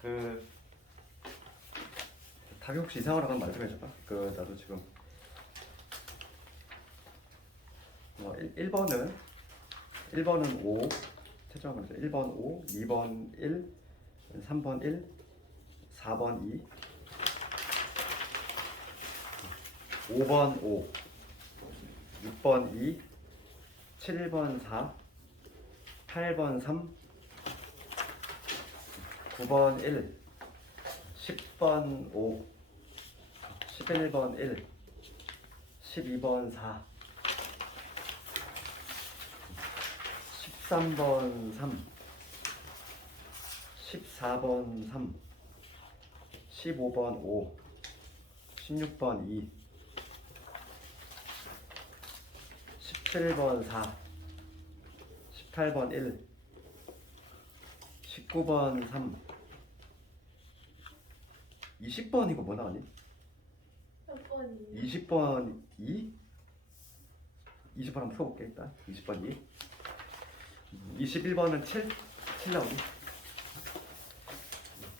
그 답이 혹시 이상하다고 하면 말 좀 해줘봐. 나도 지금 1번은 5 채점을 해줘. 1번 5, 2번 1, 3번 1, 4번 2, 5번 5, 6번 2, 7번 4, 8번 3, 9번 1, 10번 5, 11번 1, 12번 4, 13번 3, 14번 3, 15번 5, 16번 2, 17번 4, 18번 1, 19번 3, 20번 이거 뭐 나왔니? 20번 2? 20번 한번 풀어볼게 일단. 20번 2. 21번은 7 나오니?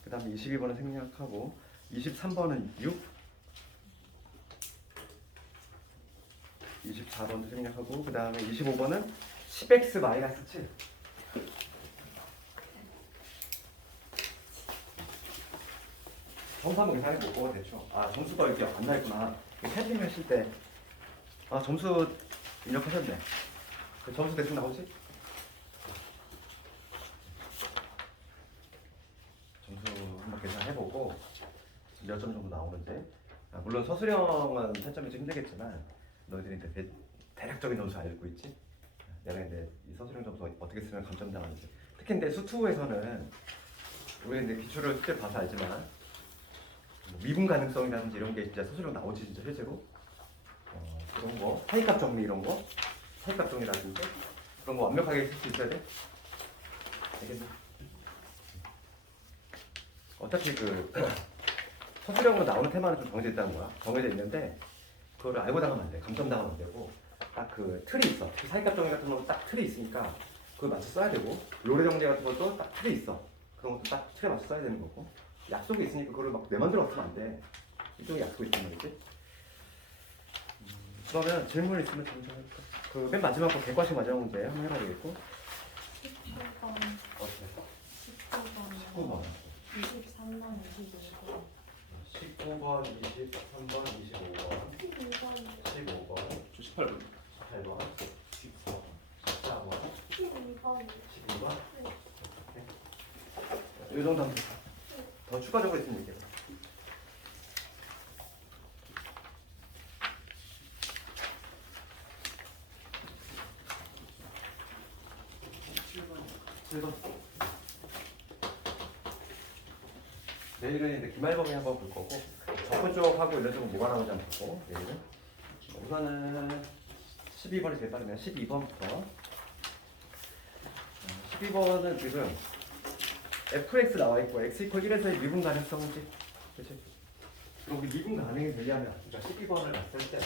그 다음에 22번은 생략하고 23번은 6, 24번도 생략하고 그 다음에 25번은 10x-7. 점수 한번 계산해보고 대충 점수가 이렇게 안 나있구나. 타이핑 하실 때 점수 입력하셨네. 그 점수 대충 나오지? 점수 한번 계산해보고 몇 점 정도 나오는지. 물론 서술형은 채점이 좀 힘들겠지만 너희들이 이제 대략적인 점수 알고 있지? 내가 이제 이 서술형 점수 어떻게 쓰면 감점 당하는지. 특히 이제 수투에서는 우리 이제 기출을 실제 봐서 알지만 미분 가능성이라든지 이런 게 진짜 서술형 나오지 진짜 실제로. 그런 거 사이값 정리 이런 거 사이값 정리라든지 그런 거 완벽하게 쓸 수 있어야 돼. 알겠니? 어차피 서술형으로 나오는 테마는 좀 정해져 있다는 거야. 정해져 있는데 그거를 알고 당하면 안 돼. 감점 당하면 안 되고 딱 그 틀이 있어. 그 사이값 정리 같은 거 딱 틀이 있으니까 그걸 맞춰 써야 되고 로레 정리 같은 것도 딱 틀이 있어. 그런 것도 딱 틀에 맞춰 써야 되는 거고 약속이 있으니까 그걸 막 내 맘대로 쓰면 안 돼. 이쪽에 약속이 있단 말이지. 그러면 질문 있으면 좀 해볼까? 맨 마지막 거 객관식 마지막 문제 한번 해봐야 되겠고. 19번, 어떻게 했어? 19번, 19번 23번, 25번, 19번, 23번, 25번 15번 18번 18번 14번 12번, 12번 이 정도 하면 될까? 더 추가적으로 있으면 얘기해. 내일은 이제 기말범위 한번 볼 거고 접근 쪽하고 이런 쪽은 뭐가 나오는지 한번 보고 내일은 우선은 12번이 제일 빠르네요. 12번부터 12번은 지금 fx 나와 있고 x 이퀄 1에서의 미분 가능성이지. 그렇지? 그럼 우리 미분 가능이 되려면 그러니까 12번을 봤을 때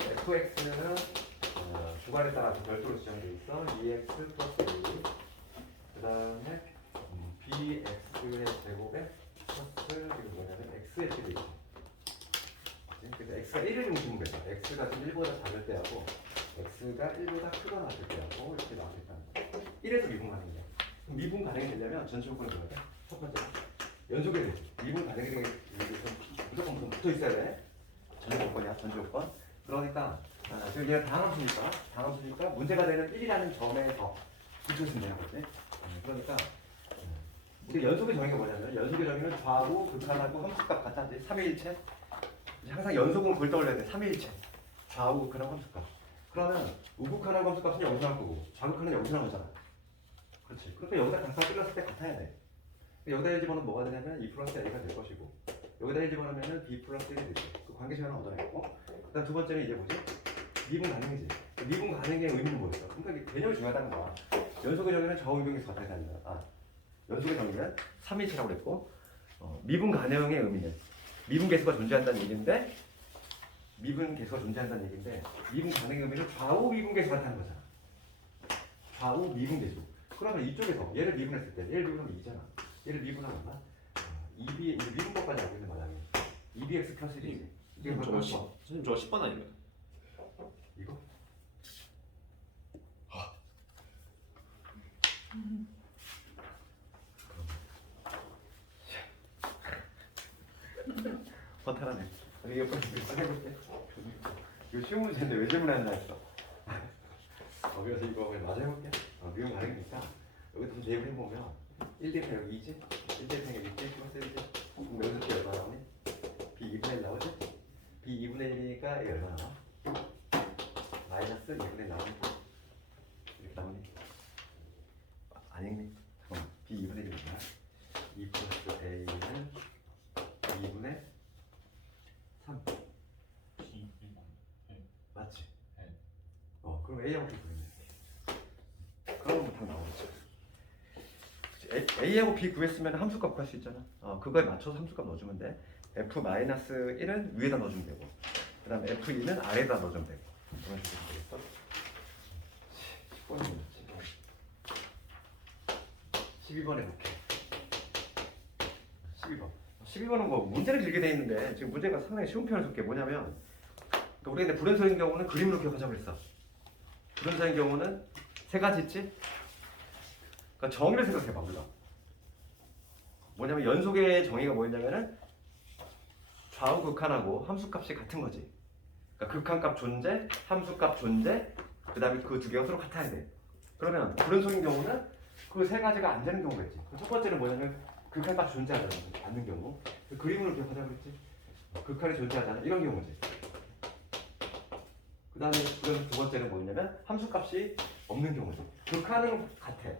fx는 주관에 따라서 별도로 지정되어 있어. 2x 플러스 2 그 다음에 bx의 제곱에 플러스 이거 뭐냐면 x의 길이 있지. 그래서 x가 1을 중심으로 해서 x가 좀 1보다 작을 때하고 x가 1보다 크거나 같을 때하고 이렇게 나와 있다는 거야. 1에서 미분 가능이야. 미분 가능이 되려면 전체 조건이 뭐야? 첫 번째 연속이 돼. 미분 가능이 되게 무조건 붙어 있어야 돼. 전체 조건이야. 전체 조건. 그러니까 지금 얘가 다항함수니까 문제가 되는 1이라는 점에서 붙여주면 되는 거지. 그러니까 우리 연속의 정의가 뭐냐면 연속의 정의는 좌우 극한하고 함수값 같다지. 3의 일체. 항상 연속은 그걸 떠올려야 돼. 3의 일체. 좌우 극한하고 함수값. 그러면 우극한하고 함수값은 여기서 할 거고 좌극한은 여기서 나오잖아. 그렇지. 그러니까 여기다 각각 찔렀을 때 같아야 돼. 여기다 1 집어넣으면 뭐가 되냐면 2 플러스 a가 될 것이고 여기다 1 집어넣으면 b 플러스 1이 되지. 그 관계식을 하나 얻어냈고 그 다음 두 번째는 이제 뭐지? 미분 가능이지. 미분 가능의 의미는 뭐였어? 그러니까 이게 개념이 중요하다는 거야. 연속의 정의는 좌우 이변계수 같아야 된다. 연속의 정의는 3일치라고 그랬고 미분 가능의 의미는 미분 계수가 존재한다는 얘기인데 미분 가능의 의미는 좌우 미분 계수 같다는 거잖아. 좌우 미분 계수. 그러면 이쪽에서 얘를 미분했을 때 얘를 미분하면 2잖아. 얘를 미분하면 2b 이제 미분법까지 알고 있는 마당에 2bx 플러스 1이지. 이게 저거 바로 10, 선생님 저거 10번 아닌가요? 이거? 허탈하네. 이거 해볼게. 이거 쉬운 문제인데 왜 질문하는다 했어. 그래서 이거 그냥 마저 해볼게. 미분 가능이니까 여기서 좀 대입을 해보면 1대평 여기 2지? 1대평 여기 2지? 플러스 1지? 그럼 여기서 이렇게 얼마 나오니? b 2분의 1 나오지? b 2분의 1이니까 이게 얼마 나와? 마이너스 2분의 1 나오니? 이렇게 나오니? 아니니? 잠깐만. b 2분의 1이구나. 2 플러스 a는 2분의 3 맞지? 네. 그럼 A하고 B 구했네. 그럼 다 나오겠지. A하고 B 구했으면 함수값 구할 수 있잖아. 그거에 맞춰서 함수값 넣어주면 돼. F-1은 위에다 넣어주면 되고, 그 다음에 F2는 아래에다 넣어주면 되고. 그런 식으로 되겠어? 10번이 뭐였지? 12번 해볼게. 12번. 12번은 뭐 문제는 길게 돼 있는데 지금 문제가 상당히 쉬운 편을 줄게. 뭐냐면 우리 근데 불연소인 경우는 그림으로 기억하자고 그랬어. 불연소인 경우는 세 가지 있지? 그러니까 정의를 생각해봐. 우리가 뭐냐면 연속의 정의가 뭐였냐면은 좌우 극한하고 함수값이 같은 거지. 그러니까 극한값 존재, 함수값 존재, 그 다음에 그 두 개가 서로 같아야 돼. 그러면 불연속인 경우는 그 세 가지가 안 되는 경우가 있지. 첫 번째는 뭐냐면 극한값 존재하지 않는 경우. 그림으로 기억하자고 그랬지. 극한이 존재하지 않아. 이런 경우지. 그 다음에 두 번째는 뭐냐면 함수값이 없는 경우죠. 극한은 같아.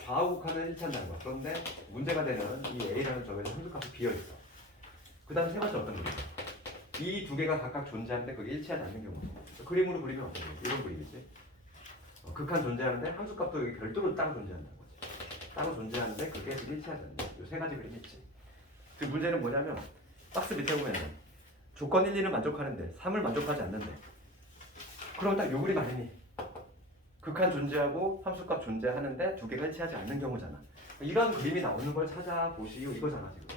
좌우 극한은 일치한다는 거. 그런데 문제가 되는 이 A라는 점에는 함수값이 비어있어. 그 다음 세 번째 어떤 그림? 이 두 개가 각각 존재하는데 그게 일치하지 않는 경우. 그림으로 그리면 어떤 거지? 이런 그림이지. 극한 존재하는데 함수값도 여기 별도로 따로 존재한다는 거지. 따로 존재하는데 그게 일치하지 않는다. 이 세 가지 그림이 있지. 그 문제는 뭐냐면 박스 밑에 보면 조건 1, 2는 만족하는데 3을 만족하지 않는데 그럼 딱 요 그림 아니니? 극한 존재하고 함수값 존재하는데 두 개가 일치하지 않는 경우잖아. 이런 그림이 나오는 걸 찾아보시오 이거잖아 지금.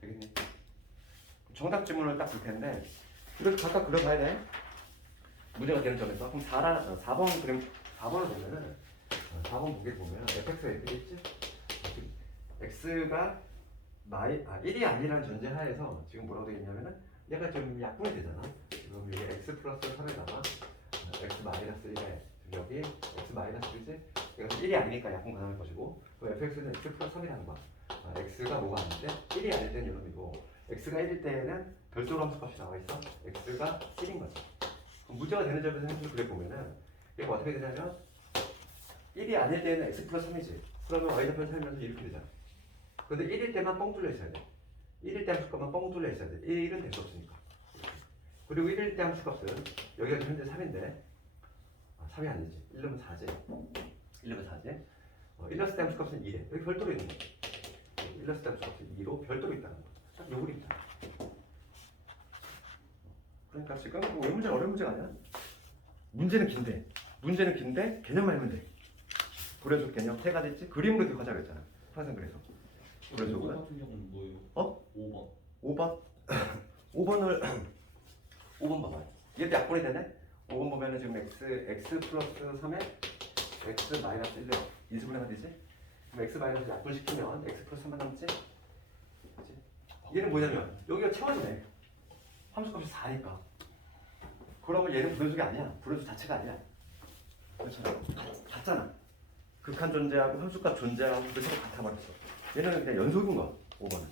되겠니? 정답 지문을 딱 줄 텐데 이걸 각각 그려봐야 돼. 문제가 되는 점에서 그럼 4번 그림 4번을 보면은 4번 보게 보면 fx가 이렇게 있지? x가 1이 아니라는 전제 하에서 지금 뭐라고 되어 있냐면은 얘가 좀 약분이 되잖아. 지금 이게 x 플러스 3에다가 x 마이너스 1에 여기 x 마이너스 1이지? 그래서 1이 아니니까 약분 가능할 것이고 그럼 fx는 x 플러스 3이라는 거야. x가 뭐가 아닌데 1이 아닐 때는 이놈이고 x가 1일 때에는 별도로 함수값이 나와 있어. x가 7인 거지. 그럼 문제가 되는 점에서 함수를 그려보면은 얘가 어떻게 되냐면 1이 아닐 때는 x 플러스 3이지. 그러면 y좌편 살면서 이렇게 되잖아. 근데 1일 때만 뻥 뚫려 있어야 돼. 1일 때 함수값만 뻥 뚫려 있어야 돼. 1은 될 수 없으니까. 그리고 1일 때 함수값은 여기가 현재 3인데 3이 아니지. 1르면 4지. 1르면 4지. 1렀을 때 함수값은 2래. 여기 별도로 있는 거야. 1렀을 때 함수값은 2로 별도로 있다는 거야. 딱 요 그림이잖아. 그러니까 지금 뭐 문제는 어려운 문제가 아니야. 문제는 긴데 개념만 알면 돼. 불연속 개념 세 가지 있지? 그림으로 기억하자고 했잖아. 항상 그래서. 불연속은 같은 경우는 뭐예요? 5번. 5번? 5번을 5번 봐봐요. 얘도 약분이 되네? 5번 보면은 지금 x 플러스 3에 x 마이너스 1로 인수분해가 되지? 그럼 x 마이너스 약분시키면 x 플러스 3만 남지? 그치? 얘는 뭐냐면 여기가 채워지네. 함수값이 4니까. 그러면 얘는 불연속이 아니야. 불연속 자체가 아니야. 그렇잖아. 같잖아. 극한 존재하고 함수값 존재하고 그 서로 같아 버렸어. 얘는 그냥 연속인 거야. 5번은.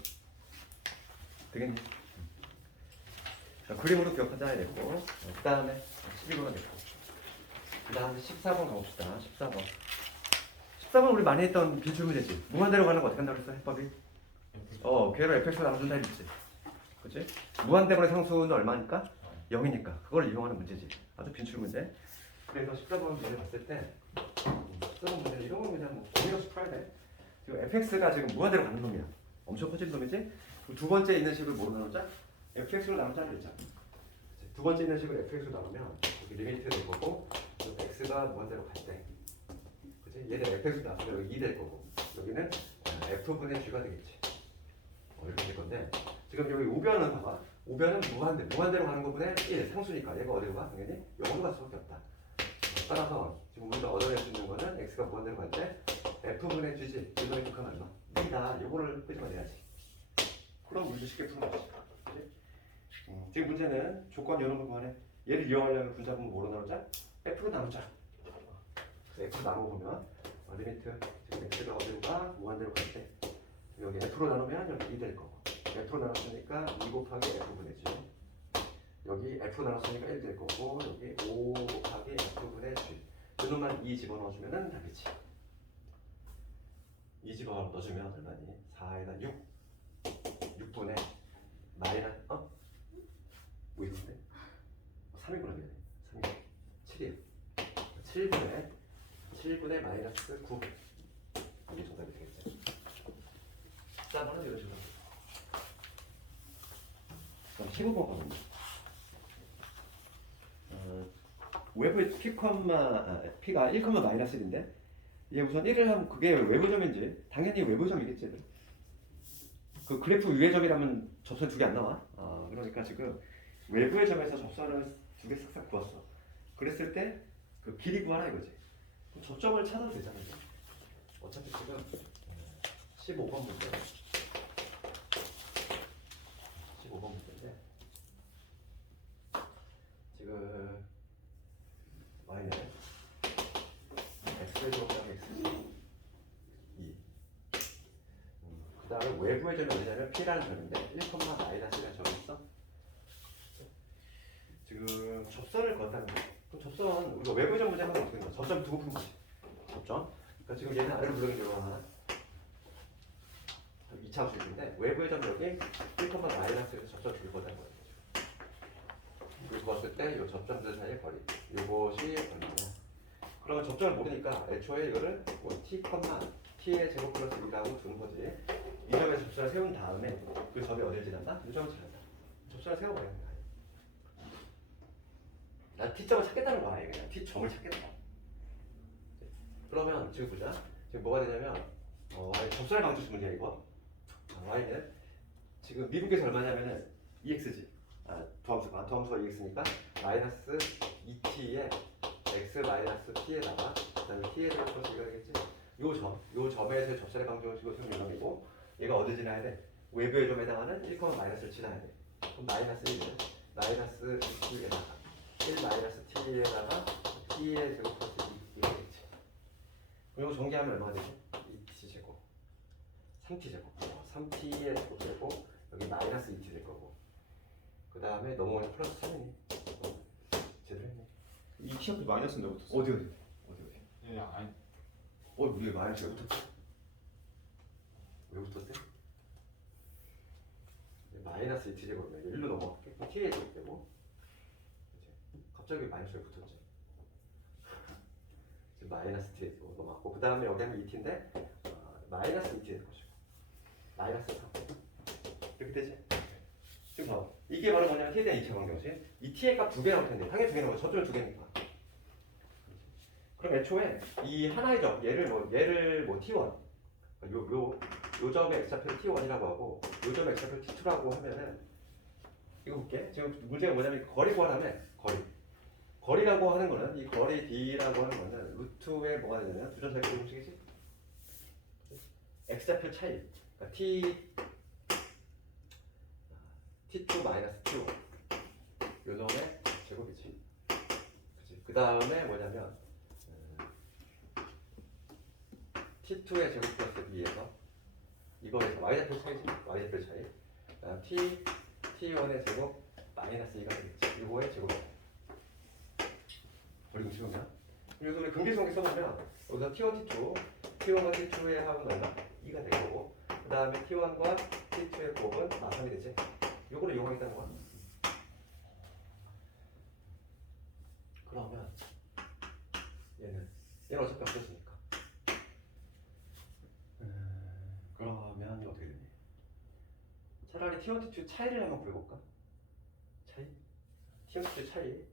되겠니? 자, 그림으로 기억하자 했고 그 다음에 12번은 됐고 그 다음에 14번 가봅시다. 14번 우리 많이 했던 기출문제지. 무한대로 가는 거 어떻게 한다고 그랬어? 해법이? 궤로 fx가 나눠준다 했지. 그치? 무한대분의 상수는 얼마니까? 0이니까 그걸 이용하는 문제지. 아주 빈출문제. 그래서 14번 문제 봤을 때 14번 문제는 이런 거 그냥 뭐 고민없이 풀어야 돼. 지금 fx가 지금 무한대로 가는 놈이야. 엄청 커진 놈이지? 그리고 두 번째 있는 식을 뭐로 나누자? fx로 나누자를 했잖아. 두 번째 있는 식을 fx로 나누면 여기 리미트 될 거고 x가 무한대로 갈 때 그치? 얘는 fx로 나누면 여기 2 될 거고 여기는 F분의 G가 되겠지. 이렇게 될 건데 지금 여기 우변은 봐봐. 우변은 무한대로 가는 것분의 1 상수니까 얘가 어디로 가? 당연히 영으로 갈 수밖에 없다. 따라서 지금 우리가 얻어낼 수 있는 거는 x가 무한대로 갈 때 F분의 G지. 이거에 극한 얼마? 2다. 요거를 끄집어내야지. 그럼 문제 쉽게 푸는 거지. 그치? 지금 문제는 조건 이런 거 구하네. 얘를 이용하려면 분자분모 뭐로 나누자? F로 나누자. F로 나눠보면 리미트 지금 X가 어디로 가? 무한대로 갈 때 여기 F로 나누면 여기 2 될 거고 F로 나눴으니까 2 곱하기 F분의 G 여기 F로 나눴으니까 1 될 거고 여기 5 곱하기 F분의 G 그 놈만 2 집어넣어주면 답이지. 2 집어넣어주면 얼마니? 4에다 6 6분의 마이너스 뭐 있는데? 3이구나 그래 3이 7이에요 7분의 마이너스 9 이게 정답이 되겠죠. 짠거는 이런 식으로 그럼 15번 가봅니다. 외부 P, P가 1, 마이너스 1인데 이제 우선 1을 하면 그게 외부점인지 당연히 외부점이겠지 얘들. 그 그래프 위의 점이라면 접선 2개 안 나와. 그러니까 지금 외부의 점에서 접선을 2개 쓱싹 구웠어. 그랬을 때 그 길이 구하라 이거지. 그럼 접점을 찾아도 되잖아요. 어차피 지금 15번 문제 15번 문제인데 지금 y는 x의 제곱하기 x 2 그 다음에 외부의 점이 어디냐면 p라는 점인데 1, 마이너스라는 점이 있어. 지금 접선을 그었다는 거야. 그럼 접선 우리가 외부의 점 문제 하면 어떻게 되는 거야? 접점 두고 푸는 거지. 접점. 그러니까 지금 얘는 아래로 물러는 경우가 하나 2차 수식인데 외부의 점 여기 1, 마이너스에서 접점 두고 보다는 거예요. 이걸 봤을 때 이 접점들 사이의 거리 이것이 얼마냐. 그러면 접점을 모르니까 애초에 이거를 뭐 t의 제곱 플러스 2라고 두는 거지. 이 점에 접선을 세운 다음에 그 점이 어딜 지난다? 이 점을 지난다. 접선을 세워버리는 거야. 난 t점을 찾겠다는 거야. 그냥 t점을 찾겠다. 그러면 지금 보자. 지금 뭐가 되냐면 접선을 강조 주문이야 이거. y는 지금 미분계에서 얼마냐면은 2x지. 도함수가 2x니까 마이너스 2t에 x 마이너스 t에다가 그다음에 t에 대한 플러스 2가 되겠지. 요 점에서의 접선의 강조를 지금 유형이고 얘가 어디 지나야 돼? 외부의 점에 해당하는 1, 마이너스를 지나야 돼. 그럼 마이너스 1은 마이너스 2t에다가 1 마이너스 t에다가 t의 제곱 플러스 2가 되겠지. 그리고 전개하면 얼마가 되지? 2t 제곱 3t 제곱 3t의 제곱 여기 마이너스 2t 될 거고 그 다음에 넘어가면 플러스 3이네. 제대로 했네. 이 t 앞에 마이너스인데 왜 붙었어? 어디? 예, 아니. 우리 마이너스 왜 붙었지? 왜 붙었대? 마이너스 2t 제곱이면 1로 넘어갈게. t의 제곱 되고 갑자기 마이너스 왜 붙었지? 지금 마이너스 t 제곱 넘어갔고 그 다음에 여기 하면 2t인데 마이너스 2t 될 것이고 마이너스 3 이렇게 되지? 지금 봐. 이게 바로 뭐냐면 t에 대한 2차 관계지. 이 t의 값 2개 나올 텐데 당연히 2개 나오고 저쪽은 2개니까. 그럼 애초에 이 하나의 점 얘를 뭐 t1 요 점의 x좌표를 t1이라고 하고 요 점의 x좌표를 t2라고 하면은 이거 볼게. 지금 문제가 뭐냐면 거리 구하라면 거리라고 하는 거는 이 거리 d라고 하는 거는 루트에 뭐가 되냐면 두 점 사이 거리 공식이지. x좌표 차이. 그러니까 t2 마이너스 t1 요 놈의 제곱이지. 그치? 그 다음에 뭐냐면 t2의 제곱 플러스 b에서 이거에서 y좌표 차이지. y좌표 차이. 그다음 t1의 제곱 마이너스 2가 되겠지. 이거의 제곱. 우리 공식이냐? 그래서 우리 근계수관계 써보면 여기서 t1, t1과 t2의 합은 얼마? 2가 될 거고 그 다음에 t1과 t2의 곱은 3이 되지. 요거를 이용하겠다는 거야. 그러면 얘는 어차피 없었으니까 그러면 어떻게 되니? 차라리 t1, t2 차이를 한번 구해볼까? 차이? t1, t2 차이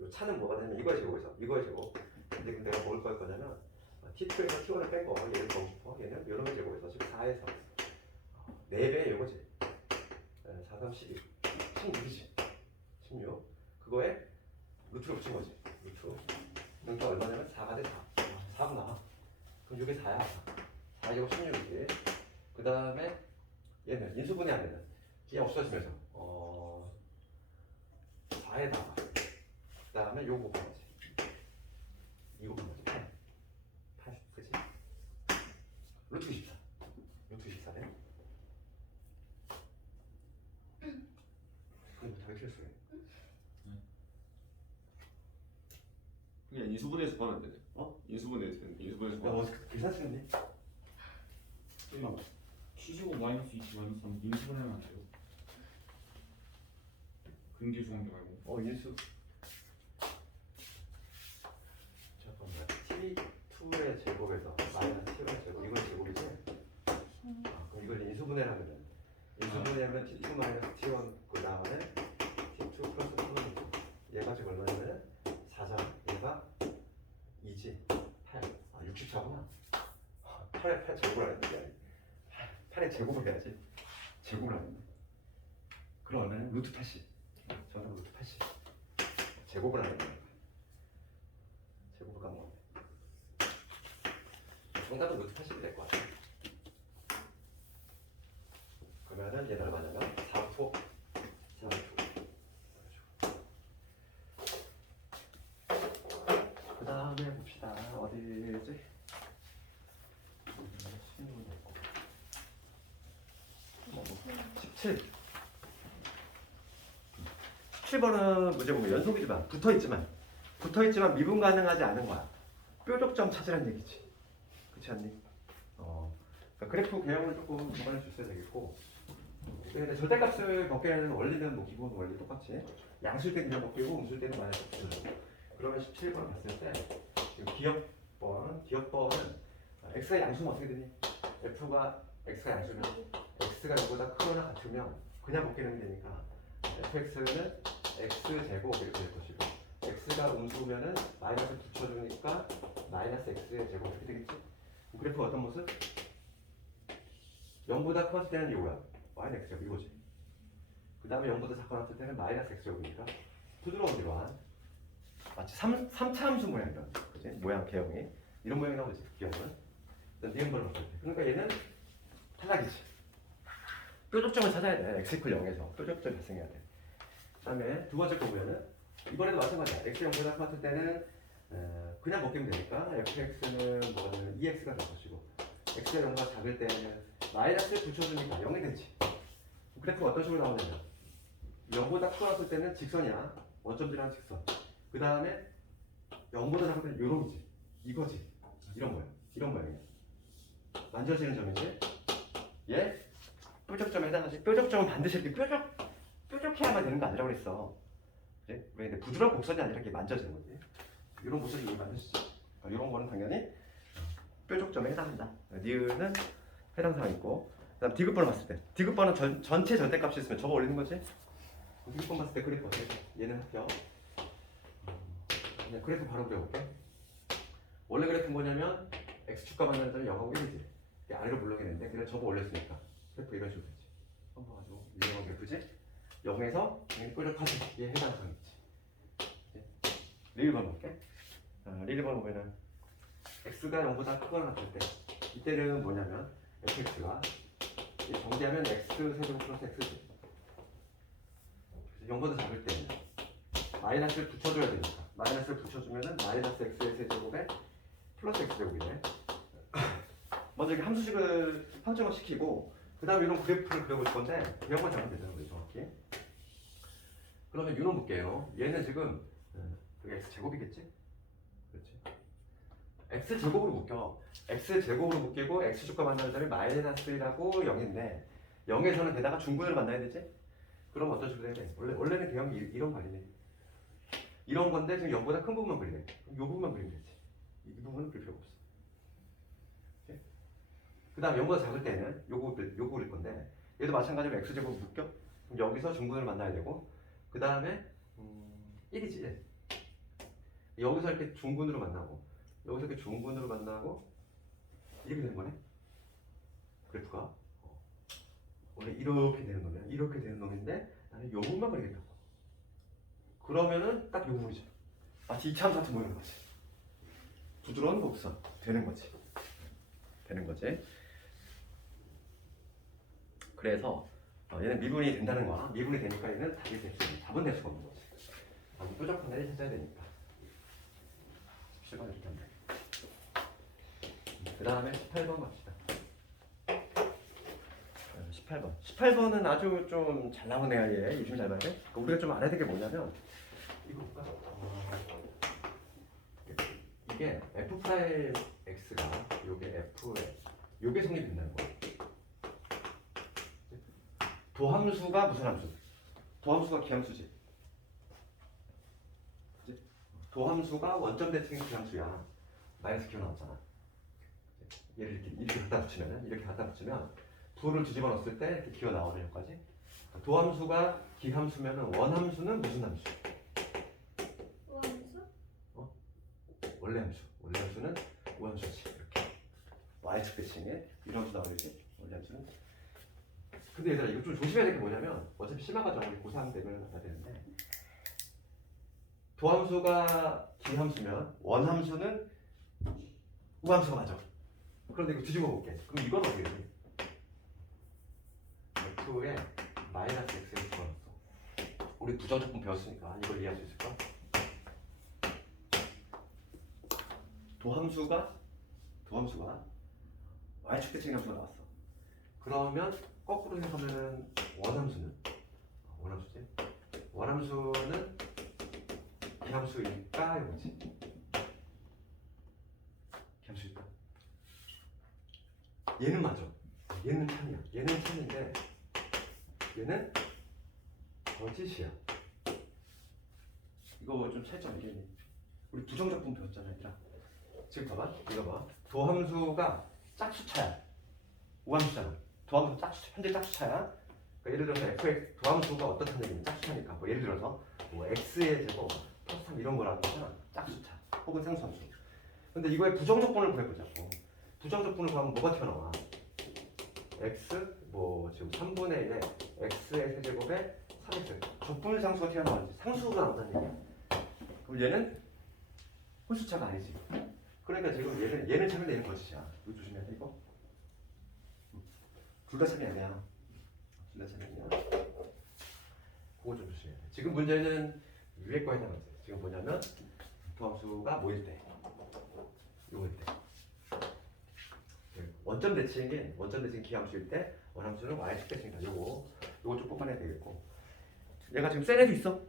요 차는 뭐가 되냐면 이거의 제곱에서 이거의 제곱 근데 내가 뭘 구할 거냐면 T2에서 T1을 뺀 거, 얘를 보고 싶어. 얘는 요놈의 제곱에서 14에서 4배 요거지. 4, 3, 12. 16이지. 16. 그거에 루트를 붙인 거지. 루트. 그러니까 얼마냐면 4가 돼 4. 4구나. 그럼 6이 4야. 4 제곱 16이지. 그 다음에 얘는 인수분해 하면은 얘 없어지면서 4에다가 그 다음에 요거 곱하지. 이거 곱하지. 8. 8. 그치? 루트 24. 루트 24네. 그럼 다 실수해. 그냥 인수분해해서 보면 되네. 인수분해해서 되네. 인수분해해서 야, 보면. 계산 치는데? T15 마이너스 2 마이너스 3 인수분해하면 안 돼요? 근계수 관계 말고. 인수. 잠깐만. T2의 제곱에서 마이너스 T1의 제곱. 이건 제곱이지? 그럼 이걸 인수분해를 하면은 인수분해하면 T2 마이너스 T1 그 다음에 T2 플러스 T1이고 얘가 지금 얼마냐면 4잖아. 얘가 2지. 8. 64구나. 8에 8 제곱을 하는데 8의 제곱을 해야지. 제곱을 하는데. 그럼 얼마냐면 루트 80. 저는 루트 80. 제곱을 하는 거야. 제곱을 까먹었네. 정답은 루트 80이 될 것 같아. 그러면은 얘는 얼마냐면 4호 4호. 그 다음에 봅시다. 어디지? 17. 17번은 문제 보면 연속이지만 붙어있지만 미분 가능하지 않은 거야. 뾰족점 찾으란 얘기지. 그렇지 않니? 그러니까 그래프 개형을 조금 전환해 줬어야 되겠고. 근데 절대값을 벗기는 원리는 뭐 기본 원리 똑같이 양수일 때 그냥 벗기고 음수일 때는 마이너스 붙여줘. 그러면 17번 봤을 때 기억번은 x가 양수면 어떻게 되니? f가 x가 양수면 x가 이거보다 크거나 같으면 그냥 벗기는 게 되니까 fx는 x제곱 이렇게 될 것이고 x가 음수면은 마이너스 붙여주니까 마이너스 x의 제곱 이렇게 되겠지? 그래프 어떤 모습? 0보다 커질 때는 이거야. 마이너스 x제곱 이거지. 그 다음에 0보다 작거나 때는 마이너스 x제곱이니까 부드러운 일환 마치 3차 함수 모양이란 그치? 모양 개형이 이런 모양이 나오지 기억은 니은번을 봤을 때 그러니까 얘는 탈락이지. 뾰족점을 찾아야 돼. x 이퀄 0에서 뾰족점이 발생해야 돼. 그 다음에 두 번째 거 보면은 이번에도 마찬가지야. x 0보다 커질 때는 그냥 벗기면 되니까 fx는 뭐는 2x가 될 것이고 x가 0보다 작을 때는 마이너스를 붙여주니까 0이 되지. 그래프가 어떤 식으로 나오냐면 0보다 커졌을 때는 직선이야. 원점지라는 직선. 그 다음에 0보다 작을 때는 요놈이지. 이거지. 이런 거야. 이런 모양이야. 만져지는 점이지. 얘 뾰족점에 해당하지. 뾰족점은 반드시 이렇게 뾰족해야만 되는 거 아니라고 그랬어. 그래? 왜? 근데 부드러운 곡선이 아니라 이렇게 만져지는 거지. 이런 곡선이 이렇게 만져지지. 이런 거는 당연히 뾰족점에 해당한다. 니은은 해당 사항 있고. 그다음 디귿번을 봤을 때 디귿번은 전체 절대값이 있으면 저거 올리는 거지. 디귿번 봤을 때 그래프 어떻게 돼? 얘는 합격. 그냥 그래프 바로 그려볼게. 원래 그래프는 뭐냐면 x축과 만나는 점이 0하고 1이지. 아래로 물러가는데 그냥 저거 올렸으니까 그래프 이런 식으로 되지. 한번 유명한 그래프지. 0에서 뾰족하지. 얘 해당 사항 있지. 리을번 볼게. 리을번 보면은 x가 0보다 크거나 같을 때 이때는 뭐냐면 fx가 정리하면 x 세제곱 플러스 x지. 그래서 0보다 작을 때는 마이너스를 붙여줘야 되니까 마이너스를 붙여주면은 마이너스 x의 세제곱에 플러스 x제곱이네. 먼저 이렇게 함수식을 판정을 시키고 그 다음에 이런 그래프를 그려볼 건데 그냥만 잡으면 되잖아 우리 정확히. 그러면 이놈 볼게요. 얘는 지금 x제곱이겠지? 그렇지. x제곱으로 묶여. x제곱으로 묶이고 x축과 만나는 점이 마이너스라고 0인데 0에서는 게다가 중근을 만나야 되지? 그럼 어떤 식으로 해야 돼? 원래는 개형이 이런 거 아니네. 이런 건데 지금 0보다 큰 부분만 그리네. 이 부분만 그리면 되지. 이 부분은 그릴 필요가 없어. 그 다음 0보다 작을 때는 요거 그릴 건데 얘도 마찬가지로 x제곱 묶여. 그럼 여기서 중근을 만나야 되고 그 다음에 1이지. 여기서 이렇게 중근으로 만나고 여기서 이렇게 중분으로 만나고 이렇게 되는 거네. 그래프가 원래 이렇게 되는 놈이야. 이렇게 되는 놈인데 나는 요 부분만 그리겠다고. 그러면은 딱 요 부분이죠. 마치 이차함수 같은 모양인 거지. 부드러운 곡선 되는 거지. 되는 거지. 그래서 얘는 미분이 된다는 거야. 미분이 되니까 얘는 답이 될 수 있는 답은 될 수가 없는 거지. 뾰족한 애를 찾아야 되니까. 17번 이렇게 하면 돼. 그 다음에 18번 갑시다. 18번. 18번은 아주 좀 잘 나온 애야 얘. 요즘 잘 봐야 돼. 우리가 좀 알아야 될 게 뭐냐면 이거 볼까? 이게 f 프라임 x가 요게 f에 요게 성립된다는 거야. 도함수가 무슨 함수? 도함수가 기함수지. 그치? 도함수가 원점 대칭 기함수야. 마이너스 기호 나왔잖아. 얘를 이렇게 갖다 붙이면 이렇게 갖다 붙이면 부를 뒤집어 넣었을 때 이렇게 기호 나오는 여기까지. 도함수가 기함수면은 원함수는 무슨 함수? 우함수? 원래 함수. 원래 함수는 우함수지. 이렇게 y축 대칭에 이런 함수 나오겠지. 원래 함수는. 근데 얘들아 이거 좀 조심해야 될 게 뭐냐면 어차피 심화가 정리 고3 되면 나야 되는데 도함수가 기함수면 원함수는 우함수가 맞아. 그런데 이거 뒤집어 볼게. 그럼 이건 어떻게 돼? f에 마이너스 x를 집어넣었어. 우리 부정적분 배웠으니까 이걸 이해할 수 있을까? 도함수가 y축 대칭 함수가 나왔어. 그러면 거꾸로 생각하면은 원함수는 원함수지. 원함수는 기함수일까 이거지. 기함수일까? 얘는 맞아. 얘는 참이야. 얘는 참인데 얘는 거짓이야. 이거 좀 차이점 이게 우리 부정적분 배웠잖아 얘들아. 지금 봐봐. 이거 봐. 도함수가 짝수차야. 우함수잖아. 도함수 짝수, 현재 짝수차야. 그러니까 예를 들어서 fx 도함수가 어떻다는 얘기냐? 짝수차니까. 뭐 예를 들어서 뭐 x의 제곱 플러스 3 이런 거라고 하잖아. 짝수차 혹은 상수함수. 근데 이거의 부정적분을 구해보자고. 부정적분을 구하면 뭐가 튀어나와? x 뭐 지금 3분의 1에 x의 세제곱에 3x 적분을 상수가 튀어나와야지. 상수가 나온다는 얘기야. 그럼 얘는 홀수차가 아니지. 그러니까 지금 얘는 참인데 얘는 거짓이야. 이거 조심해야 돼 이거. 둘 다 참이 아니야. 둘 다 참이 아니야. 그거 좀 조심해야 돼. 지금 문제는 위에 거에 해당하지. 지금 뭐냐면 도함수가 뭐일 때? 요일 때. 원점 대칭 기함수일 때 원함수는 y축 대칭이다. 요거 좀 뽑아내야 되겠고. 얘가 지금 센 애도 있어.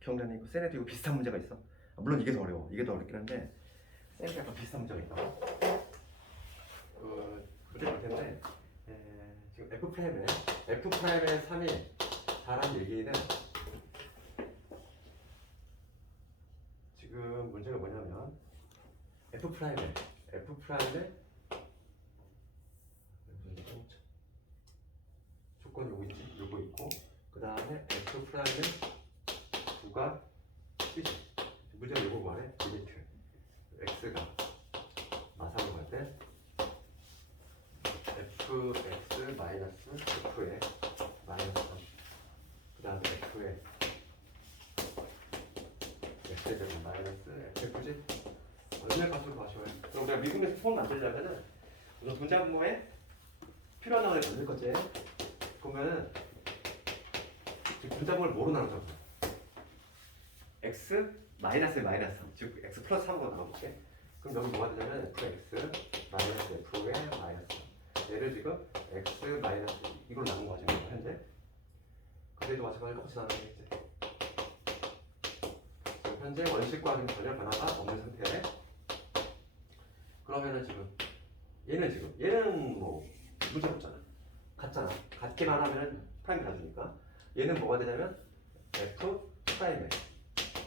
기억나는 이거 센 애도 이거 비슷한 문제가 있어. 물론 이게 더 어려워. 이게 더 어렵긴 한데 센 애도 약간 비슷한 문제가 있다. 문제 볼 텐데 지금 F'의 3이 잘한 얘기는 지금 문제가 뭐냐면 F'의 조건 요거 있지? 요거 있고 그 다음에 F'는 9가 10이지. 문제가 요거 말해. 리미트 x가 마상으로 갈 때 fx 마이너스 f의 마이너스 3 그 다음에 f의 x제곱 마이너스 f지 얼마의 값으로 마셔요. 그럼 우리가 미분에서 폼 만들려면은 우선 분자분모에 필요한 단어를 만들 거지. 그러면은 지금 분자분모를 뭐로 나누자고? x 마이너스 3 즉 x 플러스 3으로 나눠볼게. 그럼 여기 뭐가 되냐면 fx 마이너스 f의 마이너스 3 얘를 지금 x 마이너스 이걸로 나눈 거지 현재. 그래도 마찬가지로 똑같이 나누겠지. 지금 현재 원식과 지금 전혀 변화가 없는 상태. 그러면은 지금 얘는 뭐 문제 없잖아. 같잖아. 같기만 하면 프라임 가주니까 얘는 뭐가 되냐면 f 프라임에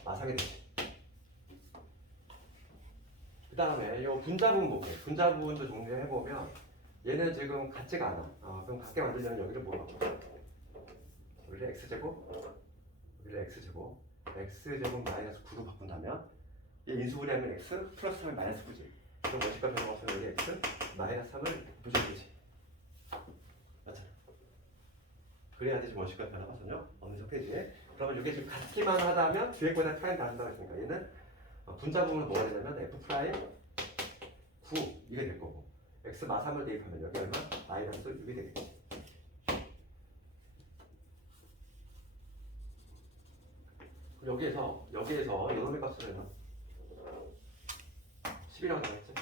마상이 되지. 그 다음에 이 분자분 볼게. 분자분도 정리해보면 얘는 지금 같지가 않아. 그럼 같게 만들려면 여기를 뭐라고? 여기를 x제곱 마이너스 9로 바꾼다면 얘 인수분해하면 x 플러스 3이 마이너스 9지. 그럼 원칙과 변화가 없으면 여기 x 마이너스 3을 부정되지. 맞잖아. 그래야 되지 원칙과 변화가 전혀 없는 상태지. 그러면 이게 지금 같기만 하다면 뒤에 거에다 프라임 다른다고 했으니까 얘는 분자 부분은 뭐가 되냐면 f 프라임 9 이게 될 거고 x 마 3을 대입하면 여기 얼마? 마이너스 6이 되겠지. 여기에서 이놈의 값을 얼마? 10이라고 나왔지.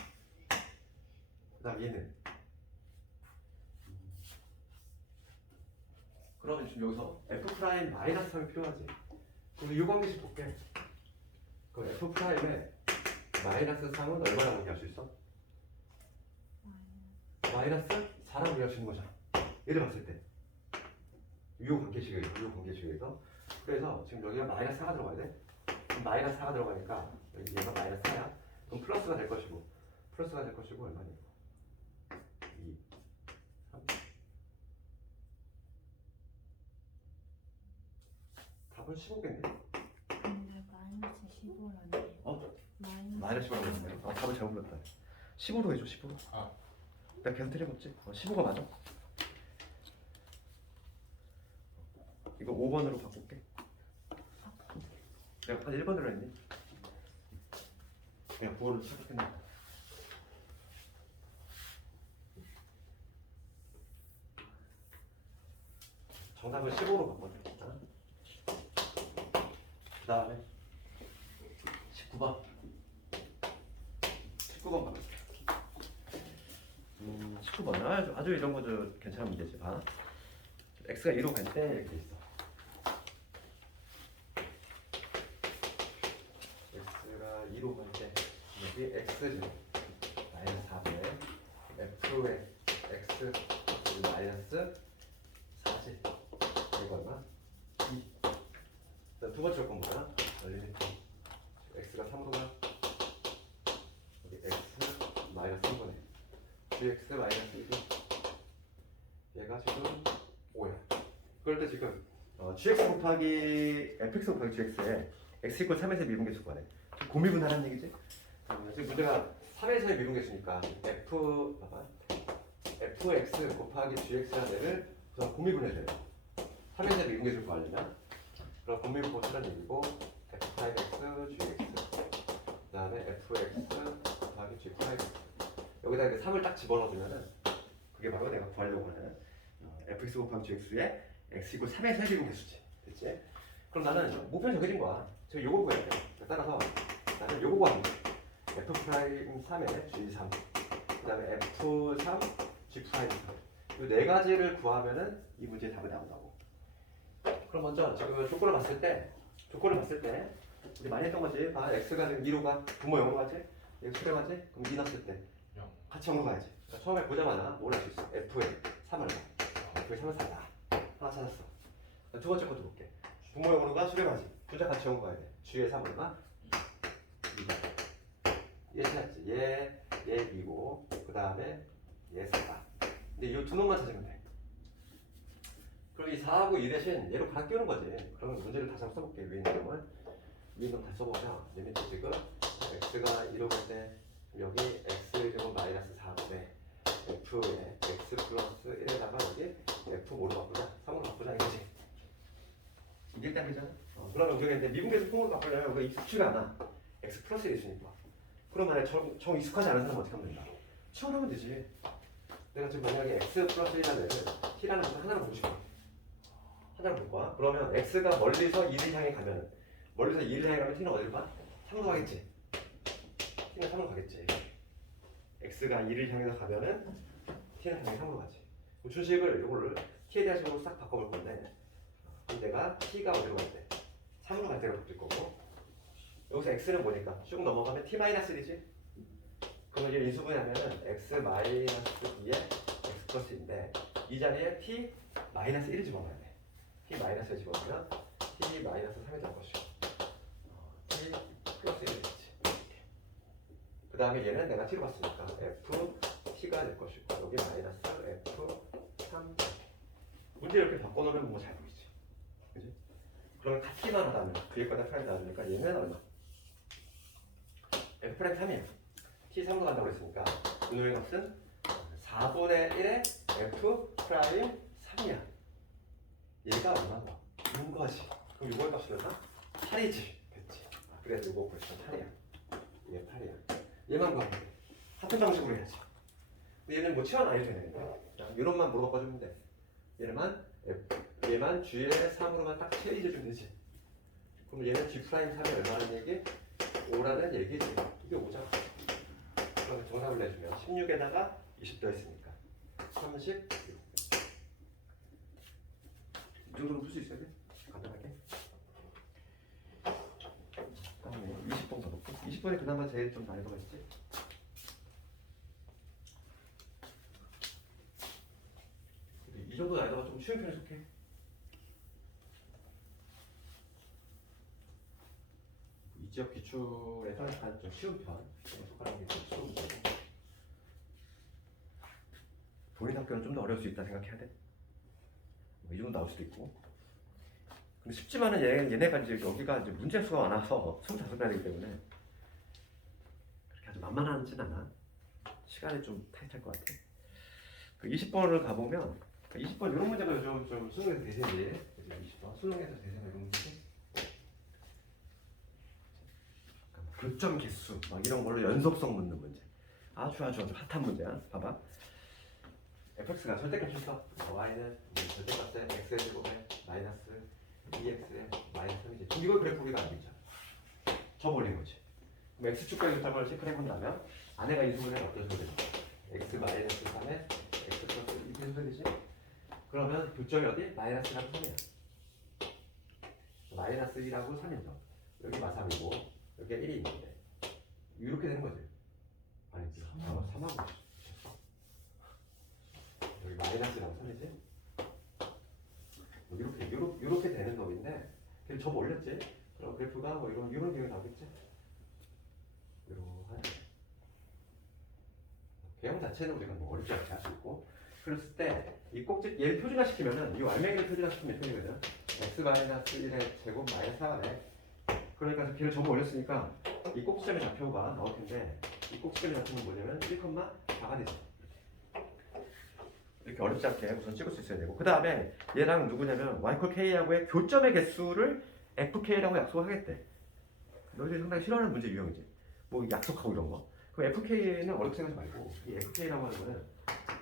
그 다음 얘는 그러면 지금 여기서 f 프라임 마이너스 3이 필요하지. 그럼 이 관계식 볼게. 그 f 프라임에 마이너스 3은 얼마라고 얘기할 수 있어? 마이너스 4라고 얘기할 수 있는 거잖아. 얘를 봤을 때. 이 관계식에서. 그래서 지금 여기가 마이너스 4가 들어가야 돼. 그럼 마이너스 4가 들어가니까 여기 얘가 마이너스 4야. 그럼 플러스가 될 것이고 얼마니? 2, 3. 답은 15겠네. 근데 마이너스 15라네. 마이너스 15라고 했네. 답을 잘못 불렀다. 15로 해줘, 15로. 내가 계속 틀려봤지? 15가 맞아. 이거 5번으로 바꿀게. 내가 아까 1번으로 했니? 그냥 9번으로 시작했네. 정답을 15로 바꿨네. 그 다음에 19번. 19번 바꿀게. 19번. 아주 이런 거 괜찮은 문제지. 봐. x가 2로 갈 때 이렇게 있어. x가 2로 갈 때 여기 x제곱 마이너스 4배 f의 x 마이너스 4지. 이거 얼마? 2. 두 번째 건 뭐야? 열리는 x가 3으로 가. 여기 x 마이너스 3분의 gx 마이너스 1이 얘가 지금 5야. 그럴 때 지금 gx 곱하기 fx 곱하기 gx에 x 이퀄 3에서 미분계수 구하네. 고미분하라는 얘기지? 지금 문제가 3에서의 미분계수니까 fx 곱하기 gx라는 애를 우선 고미분해줘요. 3에서의 미분계수를 구하려면 그럼 고미분 보수라는 얘기고 f 프라임 x gx 그 다음에 fx 곱하기 g 프라임 여기다 이제 3을 딱 집어넣어주면은 그게 바로 내가 구하려고 하는 fx 곱하기 gx에 x 이퀄 3에서 해비분 개수지. 됐지? 그럼 나는 목표는 정해진 거야. 지금 요거 구해야 돼. 따라서 나는 요거 구하는 거야. f 프라임 3에 g3 그 다음에 f3 g 프라임 3 이 네 가지를 구하면은 이 문제의 답이 나온다고. 그럼 먼저 지금 조건을 봤을 때 우리 많이 했던 거지. x가 지금 2로 가 부모 0으로 가지? 이거 수렴하지? 그럼 2 넣었을 때 같이 0으로 가야지. 그러니까 처음에 보자마자 뭘 할 수 있어? f에 3을 봐. f에 3을 사다. 하나 찾았어. 두 번째 것도 볼게. 부모 0으로가 수렴하지. 둘 다 같이 0으로 가야 돼. g의 3 얼마? 2다. 얘 찾았지. 얘 2고 그 다음에 얘 4다. 근데 이 두 놈만 찾으면 돼. 그럼 이 4하고 2 대신 얘로 갈아 끼우는 거지. 그러면 문제를 다시 한번 써볼게. 위에 있는 놈을 다시 써보면 얘는 지금 x가 1로 갈 때 여기 x제곱 마이너스 4분의 f에 x 플러스 1에다가 여기 f 뭐로 바꾸자? 3으로 바꾸자 이거지. 이게 일단이잖아. 그러면 우리가 이제 미분계수 통으로 바꾸려면 우리가 익숙치가 않아. x 플러스 1이 있으니까. 그럼 만약에 정 익숙하지 않은 사람은 어떻게 하면 된다? 치환하면 되지. 내가 지금 만약에 x 플러스 1이라는 애를 t라는 것을 하나로 보고 싶어. 하나로 볼 거야. 그러면 x가 멀리서 2를 향해 가면 멀리서 2를 향해 가면 t는 어디로 가? 3으로 가겠지. t는 3으로 가겠지. x가 2를 향해서 가면은 t는 당연히 3으로 가지. 그럼 준식을 이거를 t에 대한 식으로 싹 바꿔볼 건데 내가 t가 어디로 갈 때? 3으로 갈 때로 바뀔 거고 여기서 x는 뭐니까 쭉 넘어가면 t-1이지? 그러면 얘 인수분해하면은 x 마이너스 2에 x 플러스인데 이 자리에 t-1을 집어넣어야 돼. t-1을 집어넣으면 t-3이 될 것이고 t 플러스 1이 되겠지. 그 다음에 얘는 내가 t로 봤으니까 f t가 될 것이고 여기 마이너스 f3 문제 이렇게 바꿔놓으면 뭔가 잘 보이지. 그지? 그러면 같기만 하다면 그에 거다 프라임 나누니까 얘는 얼마? F' 3이에요. T 3으로 간다고 그랬으니까 이놈의 값은 4분의 1의 F' 3이야. 얘가 얼마나? 6 거지. 그럼 6의 값이 얼마? 8이지. 됐지. 그래서 이거 벌써 8이야. 얘 8이야. 얘만 구하면 돼. 같은 방식으로 해야지. 근데 얘는 뭐 치환 안 해도 되는데 그냥 이놈만 물어봐주면 돼. 얘만 G의 3으로만 딱 체이해주면 되지. 그럼 얘는 G' 3이 얼마라는 얘기? 5라는 얘기지. 이게 5잖아. 그러면 정답을 내주면 16에다가 20 더했으니까 36. 이 정도는 풀 수 있어야 돼? 간단하게. 다음에 20번 가볼게. 20번이 그나마 제일 좀 난이도가 있지. 이 정도 난이도가 좀 쉬운 편에 속해. 이 지역 기출에서 약간 좀 쉬운 편. 속하는 게 좀 쉬운 편. 본인 학교는 좀 더 어려울 수 있다 생각해야 돼. 이 정도 나올 수도 있고. 근데 쉽지만은 얘네가 이제 여기가 이제 문제 수가 많아서 25가지이기 때문에 그렇게 아주 만만하진 않아. 시간이 좀 타이트할 것 같아. 그 20번을 가보면 20번 이런 문제가 요즘 좀 수능에서 대세지. 20번 수능에서 대세가 이런 문제지. 교점 개수 막 이런 걸로 연속성 묻는 문제. 아주 핫한 문제야. 봐봐. fx가 절대값이 있어. y는 절대값에 x의 제곱에 마이너스 2x에 마이너스 3이지. 이걸 그래프 우리가 알고 있잖아. 접어올린 거지. 그럼 x축과 교점을 체크를 해본다면 안에가 인수분해가 어떤 소리지? x 마이너스 3에 x 플러스 2 소리지? 그러면 교점이 어디? 마이너스라고 3이야. 마이너스 2라고 3인정. 여기 마3이고 여기가 1이 있는데 이렇게 되는 거지. 아니 3하고 여기 마이너스라고 3이지? 이렇게 되는 놈인데 그냥 접 올렸지? 그럼 그래프가 뭐 이런 경우 나오겠지? 이러한 개형 자체는 우리가 뭐 어렵지 않게 할 수 있고 그랬을 때 이 꼭지 얘를 표준화시키면은 이 왈맹이를 표준화시키면 몇 편이거든? x-1의 제곱 마이너스 4가 돼. 그러니까 걔를 접어 올렸으니까 이 꼭지점의 좌표가 나올 텐데 이 꼭지점의 좌표는 뭐냐면 1,4가 되지. 이렇게 어렵지 않게 우선 찍을 수 있어야 되고 그 다음에 얘랑 누구냐면 y=k하고의 교점의 개수를 fk라고 약속하겠대. 너희들이 상당히 싫어하는 문제 유형이지. 뭐 약속하고 이런 거. 그럼 fk는 어렵게 생각하지 말고 이 fk라고 하는 거는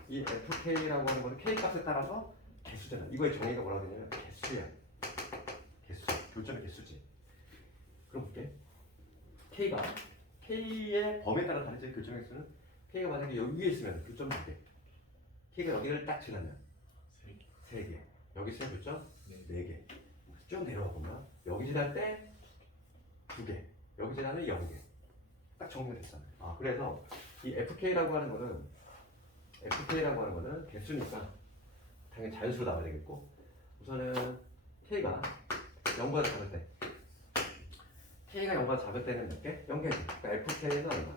이 fk라고 하는 거는 k 값에 따라서 개수잖아. 이거의 정의가 뭐라고 되냐면 개수야. 개수. 교점의 개수지. 그럼 볼게. k가 k의 범위에 따라 다르지. 교점의 개수는 k가 만약에 여기 위에 있으면 교점 2개. k가 여기를 딱 지나면 3개. 여기 있으면 교점 4개. 쭉 내려와 보면 여기 지날 때 2개. 여기 지나면 0개. 딱 정리가 됐잖아요. 아 그래서 이 fk라고 하는 거는 개수니까 당연히 자연수로 나와야 되겠고 우선은 k가 0보다 작을 때 k가 0보다 작을 때는 몇 개? 0개지. 그러니까 fk는 얼마?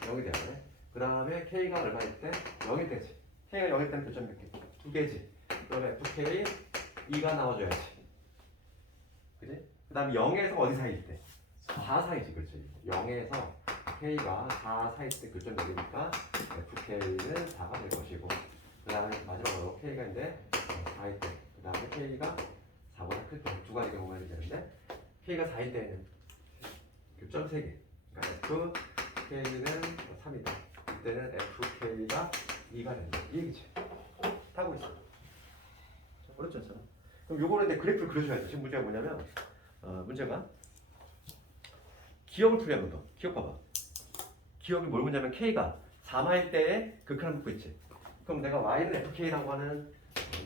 0이 되었네. 그 다음에 k가 얼마일 때? 0일 때지. k가 0일 때는 교점 몇 개? 2개지. 그러면 fk 2가 나와줘야지. 그지? 그 다음에 0에서 어디 사이일 때? 4 사이지. 그렇지. 0에서 k가 4 사이일 때 교점 몇 개니까 fk는 4가 될 것이고 그 다음에 마지막으로 k가 이제 4일 때 그 다음에 k가 4보다 클 때 두 가지 경우가 되는데 k가 4일 때는 교점 3개. 그러니까 fk는 3이다. 이때는 fk가 2가 된다. 이 얘기지. 하고 있어. 어렵지 않잖아. 그럼 요거는 이제 그래프를 그려줘야지. 지금 문제가 뭐냐면 문제가 기억을 풀이하는 거. 기억 봐봐. 기억이 뭘 묻냐면 k가 4마일 때에 극한을 묻고 있지. 그럼 내가 y는 fk라고 하는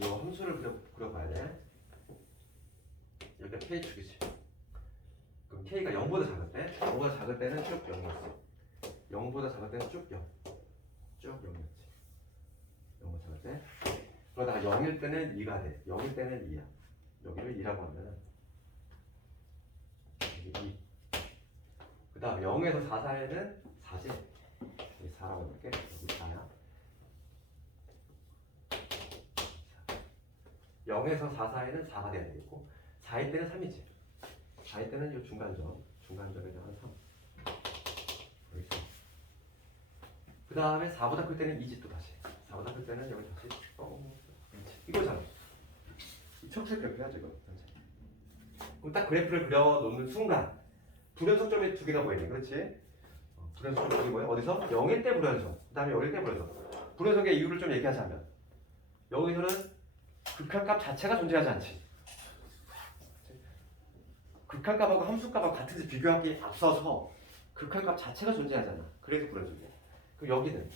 이 함수를 그려봐야 돼. 여기가 k축이지. 그럼 k가 0보다 작을 때, 0보다 작을 때는 쭉 0이었어. 0보다 작을 때는 쭉 0. 쭉 0이었지. 0보다 작을 때. 그러다가 0일 때는 2가 돼. 0일 때는 2야. 여기를 2라고 하면 여기 2. 그 다음 0에서 4 사이에는 4지. 여기 4라고 해볼게. 여기 4야. 0에서 4 사이에는 4가 돼야 되겠고 4일 때는 3이지. 4일 때는 이 중간점에 대한 3. 그 다음에 4보다 클 때는 2지 또 다시. 4보다 클 때는 여기 다시 이거잖아. 이 척추 그래프 해야죠 이거. 그럼 딱 그래프를 그려놓는 순간 불연속점이 두 개가 보이네. 그렇지? 불연속점 두 개 뭐야? 어디서? 0일 때 불연속. 그 다음에 0일 때 불연속. 불연속의 이유를 좀 얘기하자면 여기서는 극한값 자체가 존재하지 않지. 극한값하고 함수값하고 같은지 비교하기 앞서서 극한값 자체가 존재하잖아. 그래서 불연속이야. 그럼 여기는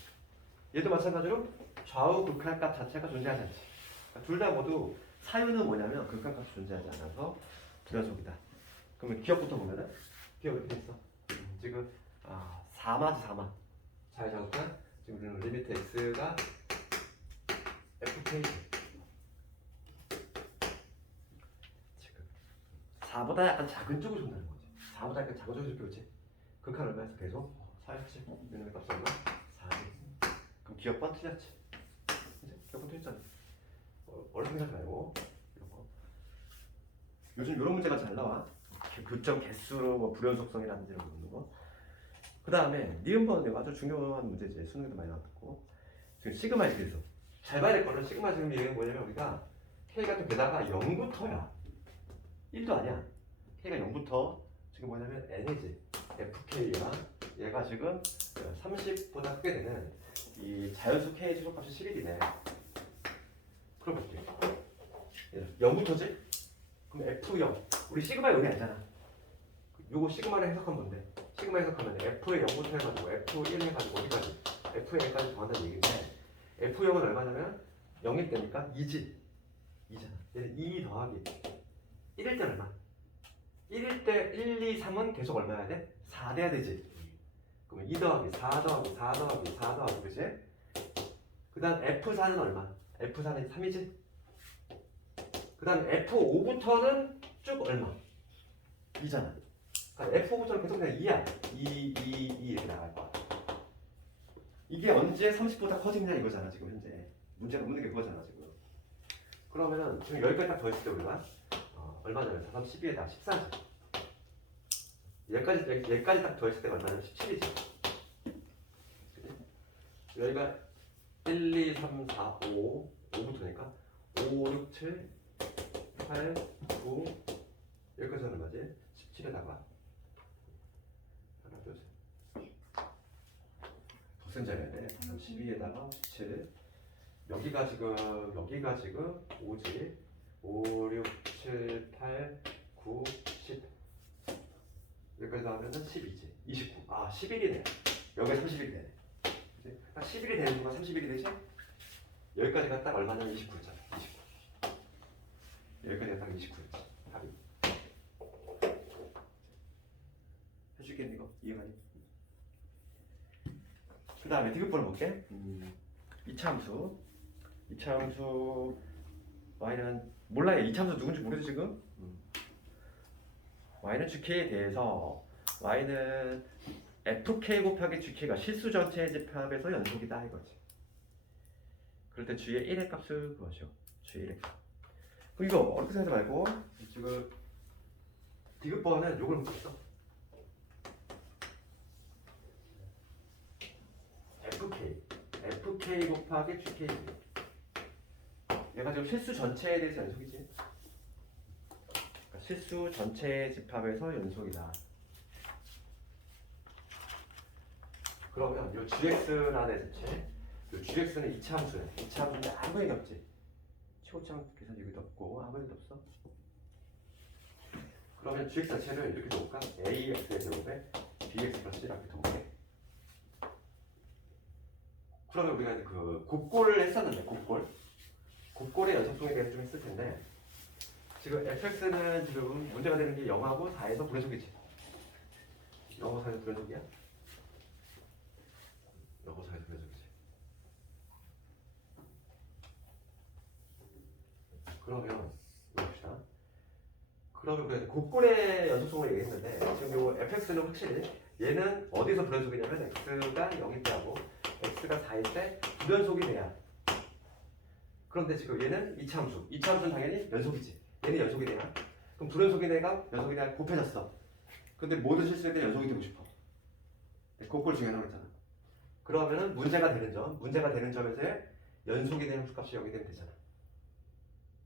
얘도 마찬가지로 좌우 극한값 자체가 존재하지 않지. 그러니까 둘 다 모두 사유는 뭐냐면 극한값이 존재하지 않아서 불연속이다. 그러면 기억부터 보면은 기억 이렇게 있어. 지금 4마지 4마. 잘 작업한 지금 우리는 리미트 x가 fk 지금 4보다 약간 작은 쪽을 준다는 거지. 4보다 약간 작은 쪽을 줬지. 극한 얼마에서 계속 4였지. 얘는 값 얼마? 4지. 그럼 기억번 틀렸지. 이제 기억번 틀렸잖아. 어렵게 생각하지 말고 이런 거. 요즘 이런 문제가 잘 나와. 교점 개수로 뭐 불연속성이라든지 이런 거 묻는 거. 그 다음에 니은번 아주 중요한 문제지. 수능에도 많이 나왔고. 지금 시그마 이렇게 있어. 잘 봐야 될 거는 시그마 지금 얘기는 뭐냐면 우리가 K가 또 게다가 0부터야. 1도 아니야. K가 0부터 지금 뭐냐면 N이지. FK야. 얘가 지금 30보다 크게 되는 이 자연수 K의 최소값이 11이네. 그럼 볼게. 0부터지? 그럼 F0. 우리 시그마 0이 아니잖아. 요거 시그마를 해석하면 뭔데? 시그마 해석하면 F의 0부터 해가지고 F1 해가지고 어디까지? Fn까지 더한다는 얘기인데 F0은 얼마냐면 0일 때니까 2지. 2잖아. 얘는 2 더하기 1일 때 얼마? 1일 때 1, 2, 3은 계속 얼마야 돼? 4 돼야 되지. 그러면 2 더하기 4 더하기 4 더하기 4 더하기 그치? 그 다음 F4는 얼마? F4는 3이지? 그 다음 F5부터는 쭉 얼마? 2잖아. 그러니까 F5부터는 계속 그냥 2야. 2 이렇게 나갈 거야. 이게 언제 30보다 커지느냐 이거잖아 지금 현재. 문제가 묻는 게 그거잖아 지금. 그러면은 지금 여기까지 딱 더했을 때 우리가 얼마냐면 4, 3, 12에다 14지. 얘까지 딱 더했을 때 얼마냐면 17이지. 여기가 1, 2, 3, 4, 5부터니까 5, 6, 7, 8, 9 여기까지 하는 거지. 17에다가 하나, 둘, 셋. 더센 자리야 돼. 12에다가 17. 여기가 지금 5지. 5, 6, 7, 8, 9, 10. 여기까지 하면은 12지. 29. 11이네. 여기가 31이 되네. 그치? 딱 11이 되는 순간 31이 되지? 여기까지가 딱 얼마냐면 29였잖아. 29. 여기까지가 딱 29였지. 답이. 해주겠니 이거? 이해가니? 그 다음에 디귿번호 볼게. 이차함수. 이차함수 y는 몰라요. 이차함수 누군지 모르지 지금? y는 gk에 대해서 y는 fk 곱하기 gk가 실수 전체의 집합에서 연속이다 이거지. 그럴 때 g의 1의 값을 구하죠. g의 1의 값. 그럼 이거 어렵게 생각하지 말고 지금 디귿번은 요걸 묻겠어. fk 곱하기 gk. 얘가 지금 실수 전체에 대해서 연속이지. 그러니까 실수 전체의 집합에서 연속이다. 그러면 요 gx나 대체체, 요 gx는 이차함수야. 이차함수인데 아무 얘기 없지. 최고점 계산 여기도 없고 아무 얘기도 없어. 그러면 gx 자체를 이렇게 놓을까? ax의 제곱에 bx 플러스 이렇게 놓을게. 그러면 우리가 이제 그 곱골을 했었는데 곱골의 연속성에 대해서 좀 했을 텐데 지금 fx는 지금 문제가 되는 게 0하고 4에서 불연속이지. 0하고 4에서 불연속이야? 0하고 4에서 불연속이지. 그러면 봅시다. 그러면 우리가 곱골의 연속성을 얘기했는데 지금 요 fx는 확실히 얘는 어디서 불연속이냐면 x가 0일 때 하고 x가 4일 때 불연속이 돼야. 그런데 지금 얘는 이차함수. 이차함수는 당연히 연속이지. 얘는 연속이 돼야. 그럼 불연속인 애가 연속이 돼야 곱해졌어. 근데 모든 실수에 대해 연속이 되고 싶어. 곱골 중에 하나가 있잖아. 그러면은 문제가 되는 점에서의 연속이 되는 함수값이 0이 되면 되잖아.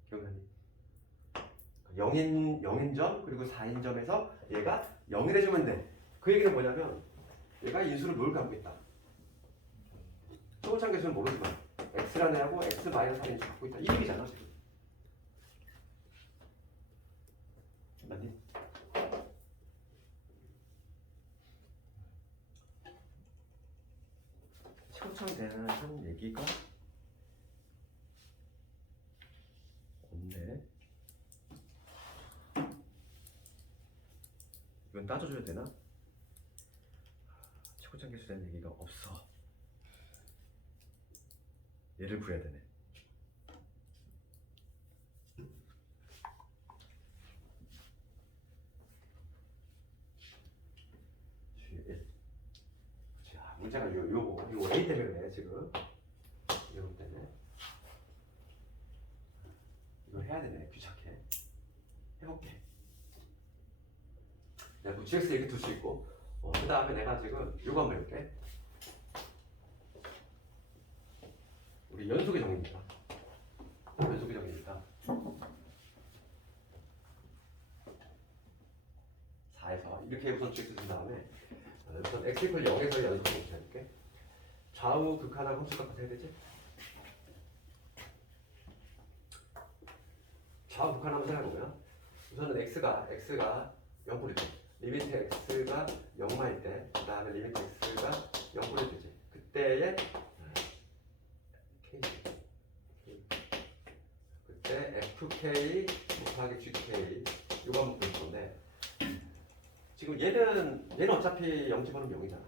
기억나니? 0인 점 그리고 4인 점에서 얘가 0이 돼주면 돼. 그 얘기는 뭐냐면 얘가 인수를 뭘 갖고 있다. 초고참 계수는 모르지만 x라는 애하고 x-4인수 갖고 있다. 이 얘기잖아 지금. 맞니? 초고참 대한 얘기가 없네. 이건 따져줘야 되나? 초고참 계수에 대한 얘기가 없어. 얘를 구해야 되네. 자, 문제가 요거 A 때문에 그래 지금. 이거 때문에. 이걸 해야 되네. 귀찮게. 해볼게. 내가 GX 이렇게 둘 수 있고, 그 다음에 내가 지금 요거 한번 해볼게. 우리 연속의 정의입니다. 연속의 정의입니다. 4에서 이렇게 우선 GX 준 다음에 우선 x 이퀄 0에서 연속을 해볼게. 좌우 극한하고 함수값 어떻게 해야 되지? 좌우 극한하면 생각해보면 우선은 x가 0꼴일 때 리미트 x가 0만일 때 그 다음에 리미트 x가 0꼴일 때지. 그때의 그때 fk 곱하기 gk 이거 한번 볼 건데 지금 얘는 어차피 0 집어넣으면 0이잖아.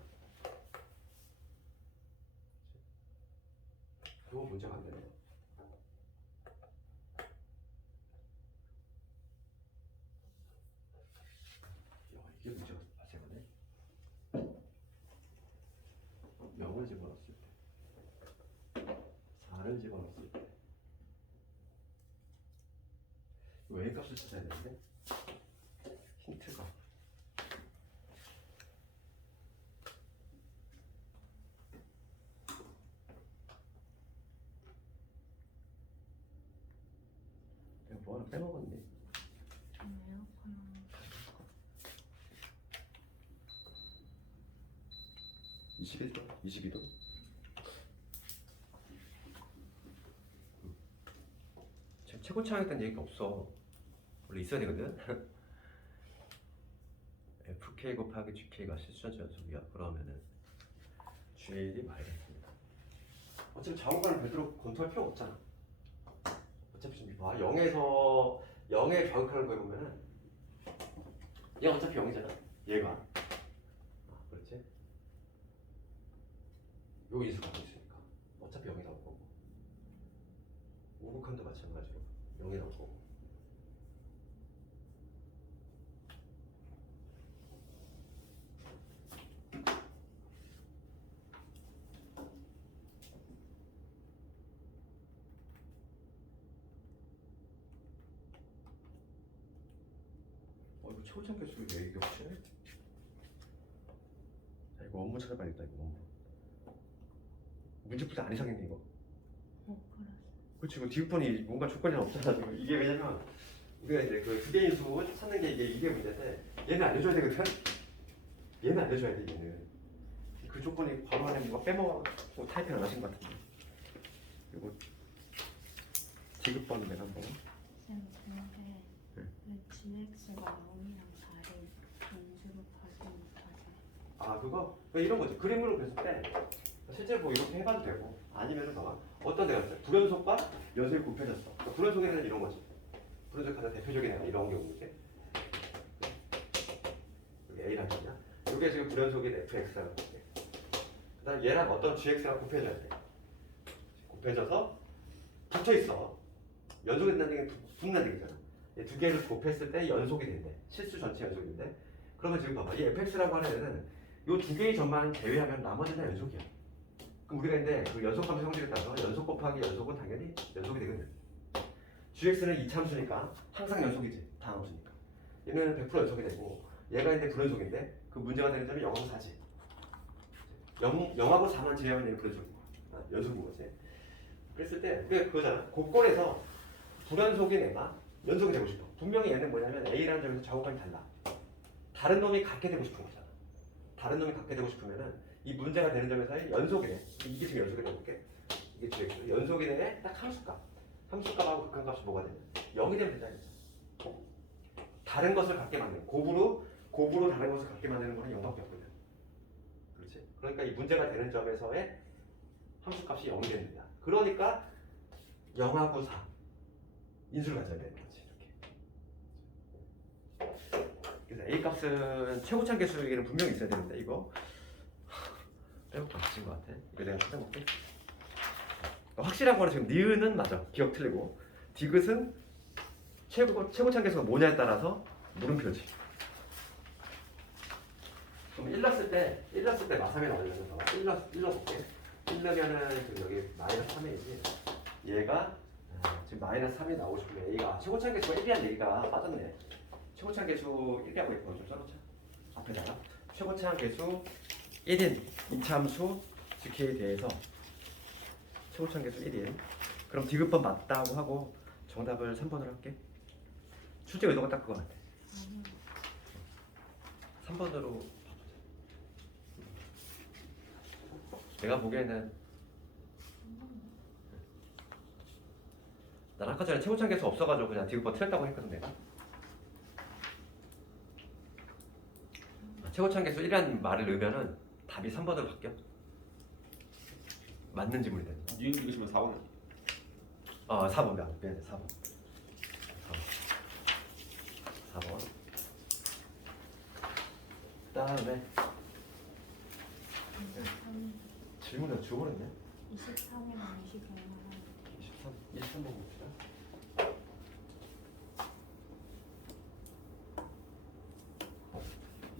이거 문제가 안 되네. 이게 문제가 발생하네. 0을 집어넣었을 때 4를 집어넣었을 때 왜 값을 찾아야 되는데? 힌트가 내가 뭐 하나 빼먹었니? 에어컨 22도? 지금 최고차항에 얘기가 없어. 원래 있어야 되거든. fk 곱하기 gk가 실수전체 연속이야. 그러면은 g이 마이너스입니다. 어차피 좌우간을 별도로 검토할 필요 없잖아. 어차피 좀 봐. 0에서 0의 좌우간을 구해보면은 얘 어차피 0이잖아. 얘가. 그렇지? 요 인수 갖고 있으니까 어차피 0이 나올 거고 우극한도 마찬가지로 0이 나올 거고 이거 초고참 개수를 왜 이게 없지? 이거 원본 찾아봐야겠다. 이거 원본 문제 풀이 안 이상했네 이거. 그래서 그렇지. 이거 디귿번이 뭔가 조건이 없잖아 지금. 이게 왜냐면 우리가 이제 그 두 개의 수 찾는 게 이게 문제인데 얘는 알려줘야 되거든. 얘는 알려줘야 돼. 얘는 그 조건이 바로 안에 뭔가 빼먹고 타이핑 안 하신 것 같은데. 이거 디귿번 내가 한번. 쌤 근데 왜 gx가 0이랑 4를 인수로 가지 못하지? 아 그거 이런 거지. 그림으로 그렸을 때 실제로 뭐 이렇게 해봐도 되고 아니면은 봐봐 어떤 데가 있어요. 불연속과 연속이 곱해졌어. 그러니까 불연속에는 이런 거지. 불연속 가장 대표적인 애가 이런 경우인데 여기 A라는 거냐? 이게 지금 불연속인 fx라고 볼게. 그다음 얘랑 어떤 gx랑 곱해져야 돼. 곱해져서 붙어 있어. 연속이 된다는 얘기는 붙는다는 얘기잖아. 이 두 개를 곱했을 때 연속이 된대. 실수 전체 연속인데. 그러면 지금 봐봐. 이 fx라고 하는 애는 이 두 개의 점만 제외하면 나머지는 다 연속이야. 그럼 우리가 이제 그 연속함수 성질에 따라서 연속 곱하기 연속은 당연히 연속이 되거든. gx는 이차함수니까 항상 연속이지. 다함수니까. 얘는 100% 연속이 되고 얘가 이제 불연속인데 그 문제가 되는 점이 0하고 4지. 0하고 4만 제외하면 얘는 불연속인 거야. 연속인 거지. 그랬을 때 그거잖아. 곡선에서 불연속인 애가 연속이 되고 싶어. 분명히 얘는 뭐냐면 A라는 점에서 좌우간이 달라. 다른 놈이 같게 되고 싶은 거잖아. 다른 놈이 같게 되고 싶으면은 이 문제가 되는 점에서의 연속이네. 이게 지금 연속이라고 볼게. 이게 지금 연속이네. 딱 함수값. 함수값하고 극한값이 뭐가 되냐? 0이 되면 된다겠죠. 다른 것을 갖게 만드는 곱으로 다른 것을 갖게 만드는 거는 0밖에 없거든. 그렇지? 그러니까 이 문제가 되는 점에서의 함수값이 0이 됩니다. 그러니까 0하고 4 인수를 가져야 되는 거지. 이렇게. 그래서 A 값은 최고차 계수에게는 분명히 있어야 되는데 이거 빼먹고 맞힌 것 같아. 이거 내가 찾아볼게. 확실한 거는 지금 니은은 맞아. 기억 틀리고 디귿은 최고차 계수가 뭐냐에 따라서 물음표지. 그럼 1 넣었을 때 마삼이 나오려면 1 넣어볼게. 1 넣으면은 지금 여기 마이너스 3이지. 얘가 지금 마이너스 3이 나오고 싶으면 A가 최고차 계수가 1이라는 얘기가 빠졌네. 최고차 계수 1이라고 있고 좀 써놓자. 앞에다가 최고차 계수 1인 이참수 GK에 대해서 최고차 계수 1인. 그럼 디귿번 맞다고 하고 정답을 3번으로 할게. 출제 의도가 딱 그거 같아. 아니요. 3번으로 내가 보기에는 난 아까 전에 최고차 계수 없어가지고 그냥 디귿번 틀렸다고 했거든 내가. 최고차 계수 1이라는 말을 넣으면은 답이 3번으로 바뀌어. 맞는 지문이 되는 거야. 니은 읽으시면 4번. 4번 미안해 4번. 4번. 그 다음에 23, 질문을 줘버렸네. 23이랑 25만 23번 봅시다.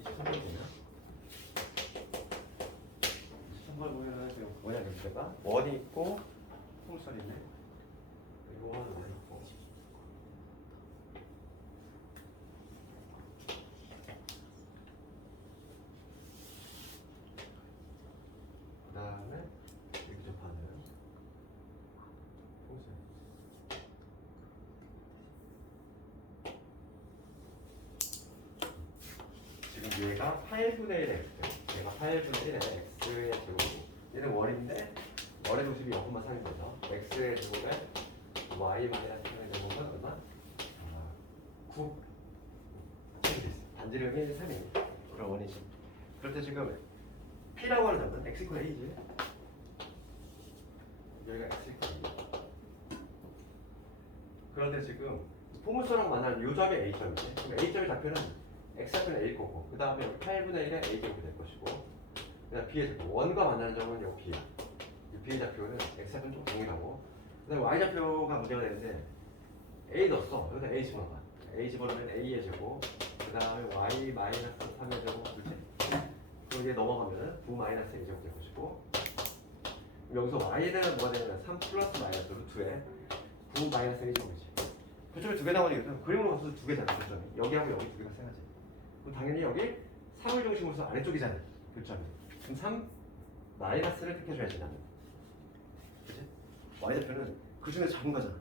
23번 보면 23번 보면은 지금 뭐냐 문제가 원이 있고 풍선이 있네. 그리고 원이 있고 그 다음에 이렇게 접하는 풍선. 지금 얘가 8분의 1의 x, 얘가 8분의 1의 x의 제곱이고 얘는 원인데 원의 도식이 0,4인 거죠. x의 제곱에 y 마이너스 3의 제곱은 얼마? 9. 반지름이 3이 그런 원이지. 그럴 때 지금 p라고 하는 점은 x 이퀄 a지. 여기가 x 이퀄 a. 그런데 지금 포물선랑 만나는 요 점이 a점이지. 그럼 a점의 좌표는 x좌표는 a일 거고 그 다음에 여기 8분의 1의 a제곱이 될 것이고 그 다음 b의 좌표 원과 만나는 점은 여기 b야. 이 b의 좌표는 x좌표는 좀 동일하고 그 다음에 y좌표가 문제가 되는데 a 넣었어. 여기다 a 집어넣어. a 집어넣으면 a의 제곱 그 다음에 y 마이너스 3의 제곱 그렇지? 그리고 얘 넘어가면 9 마이너스 2 제곱 될 것이고 여기서 y는 뭐가 되냐면 3 플러스 마이너스 루트에 9 마이너스 1 제곱이지. 그쪽에 두 개 나오니까 그림으로 봐서 두 개잖아. 교점이 여기하고 여기 두 개가 세가지. 그럼 당연히 여기 3을 중심으로 해서 아래쪽이잖아. 교점이. 그럼 3 마이너스를 택해줘야지 나는. 그치? y좌표는 그 중에 작은 거잖아.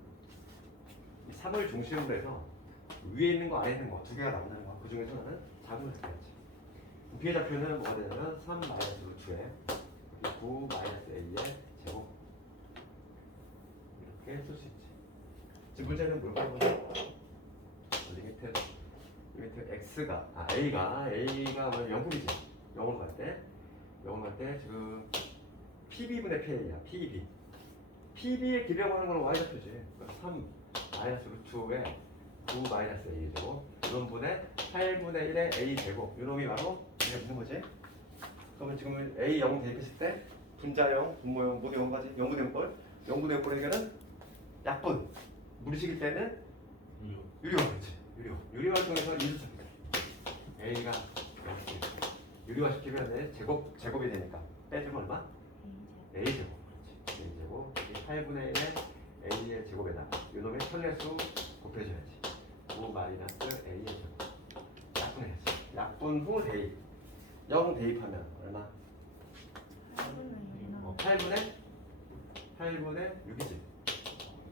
이 3을 중심으로 해서 위에 있는 거 아래 있는 거 두 개가 나온다는 거. 그 중에서 나는 작은 걸 택해야지. b의 좌표는 뭐가 되냐면 3 마이너스 루트에 9 마이너스 a의 제곱 이렇게 쓸 수 있지. 지금 문제는 뭘까요? 리미트 x가 a가 뭐 0분이지. 0으로 갈 때 지금 pb분의 pa야. pb의 길이라고 하는 거는 y좌표지. 3 마이너스 루트에 9 마이너스 a 제곱 이런 분의 8분의 1의 a 제곱 이놈이 바로 이게 무슨 거지? 그러면 지금 a 0 대입했을 때 분자형, 분모형 모두 0까지 0분의 0꼴 0분의 0꼴이니까는 약분 무리식일 때는 유리화 그렇지. 유리화 통해서 인수 시켜. a가 유리화 시키면 제곱이 되니까 빼주면 얼마? a 제곱 그렇지. a 제곱 8분의 1의 a의 제곱에다 이놈의 선례수 곱해줘야지. 9 마이너스 a의 제곱 약분해야지. 약분 후 대입 0 대입하면 얼마? 8분의 6이지.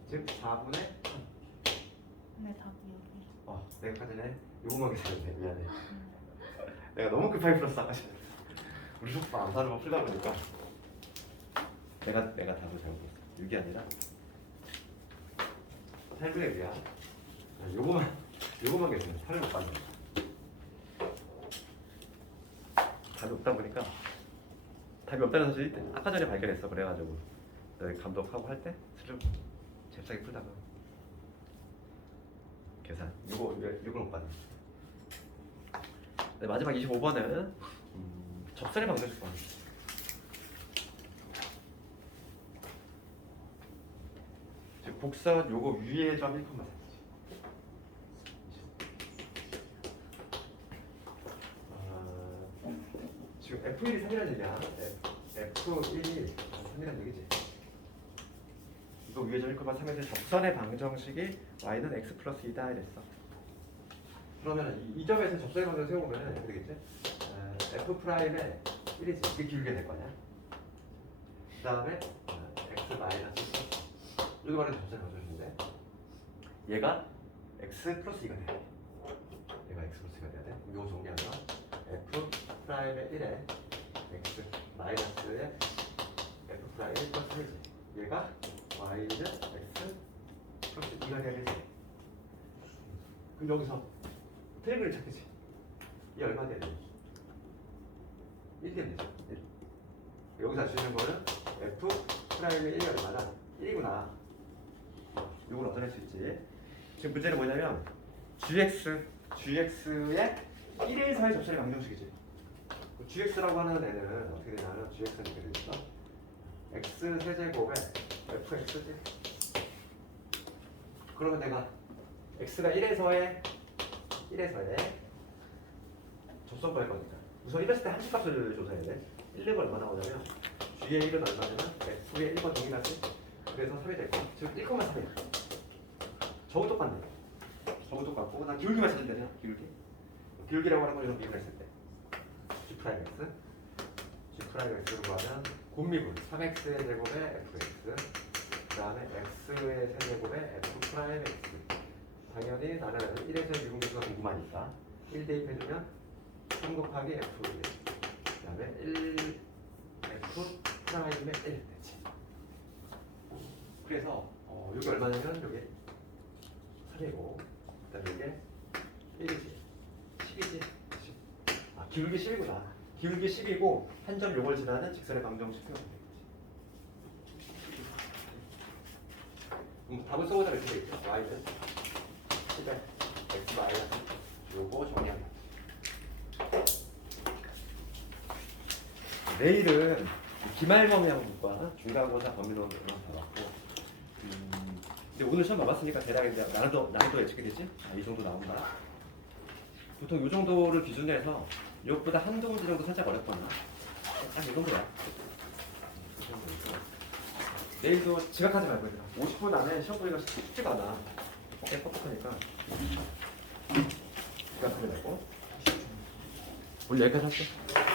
즉 4분의 네, 답이 여기. 내가 아까 전에 요거만 계산했네. 미안해. 내가 너무 급하게 풀었어 아까 전에. 우리 속도 안 사는 거 풀다 보니까 내가 답을 잘못 봤어. 6이 아니라 8분의 6이야. 요거만 계산해. 8을 못 봤네. 답이 없다 보니까 답이 없다는 사실을 아까 전에 발견했어. 그래가지고 너희 감독하고 할 때 슬쩍 잽싸게 풀다가 계산 요걸 못 봤네. 네, 마지막 25번은 접선의 방정식 번. 즉 곡선 요거 위에 점 1콤마 지금 F1이 3이라는 얘기야. F1이 3이라는 얘기지. 이거 위에 점 1,3에서 접선의 방정식이 y는 x 플러스 2다 이랬어. 그러면 이 점에서 접선의 방정식 세워보면 어떻게 되겠지? F 프라임에 1이지. 이게 길게 될 거냐? 그 다음에 x 마이너스 이거 말하는 접선의 방정식인데 얘가 x 플러스 2가 돼야 돼. 얘가 x 플러스 2가 돼야 돼. 그럼 이거 정리하면 F 프라임의 1에 x 마이너스의 F 프라임 1 플러스 1이지. 얘가 y는 x 플러스 2가 돼야 되지. 그럼 여기서 트리블을 찾겠지. 이 얼마 돼야 돼? 1 되면 되죠. 1. 여기서 알 수 있는 거는 F 프라임의 1이 얼마나? 1이구나. 이걸 얻어낼 수 있지. 지금 문제는 뭐냐면 gx의 1에서의 접선의 방정식이지. gx라고 하는 애는 어떻게 되냐면 gx는 이렇게 되겠어. x 세제곱에 fx지. 그러면 내가 x가 1에서의 접선 구할 거니까 우선 1했을 때 함수값을 조사해야 돼. 1은 얼마 나오냐면 g의 1은 얼마냐면 f의 1과 동일하지. 그래서 3이 될 거야. 즉 1,3이야. 저거 똑같네. 저거 똑같고 난 기울기만 찾으면 되냐? 기울기라고 하는 건 이런 미분을 했을 때 g 프라임 x G'X로 구하면 곱미분 3x의 제곱에 fx 그 다음에 x의 세제곱에 f 프라임 x. 당연히 나는 1에서의 미분계수가 궁금하니까 1 대입해주면 3 곱하기 f 그 다음에 1 f 프라임의 1 되지. 그래서 여기 얼마냐면 여기 3이고 그 다음에 이게 1이지 10이지. 기울기 10이구나. 기울기 10이고 한 점 요걸 지나는 직선의 방정식 세우면 되겠지. 답은 써보자 이렇게 되겠죠. y는 10에 x 마이너스 요거 정리하면. 내일은 기말범위함과 중간고사 범위론을 봐봤고 근데 오늘 시험 봐봤으니까 대략 이제 난이도 예측이겠지? 이 정도 나온다. 보통 이 정도를 기준으로 해서 이것보다 한두 문제 정도 살짝 어렵거나 딱 이 정도야. 내일도 지각하지 말고 얘들아. 50분 안에 시험 보기가 쉽지가 않아. 꽤 뻑뻑하니까 지각하지 말고. 오늘 여기까지 할게.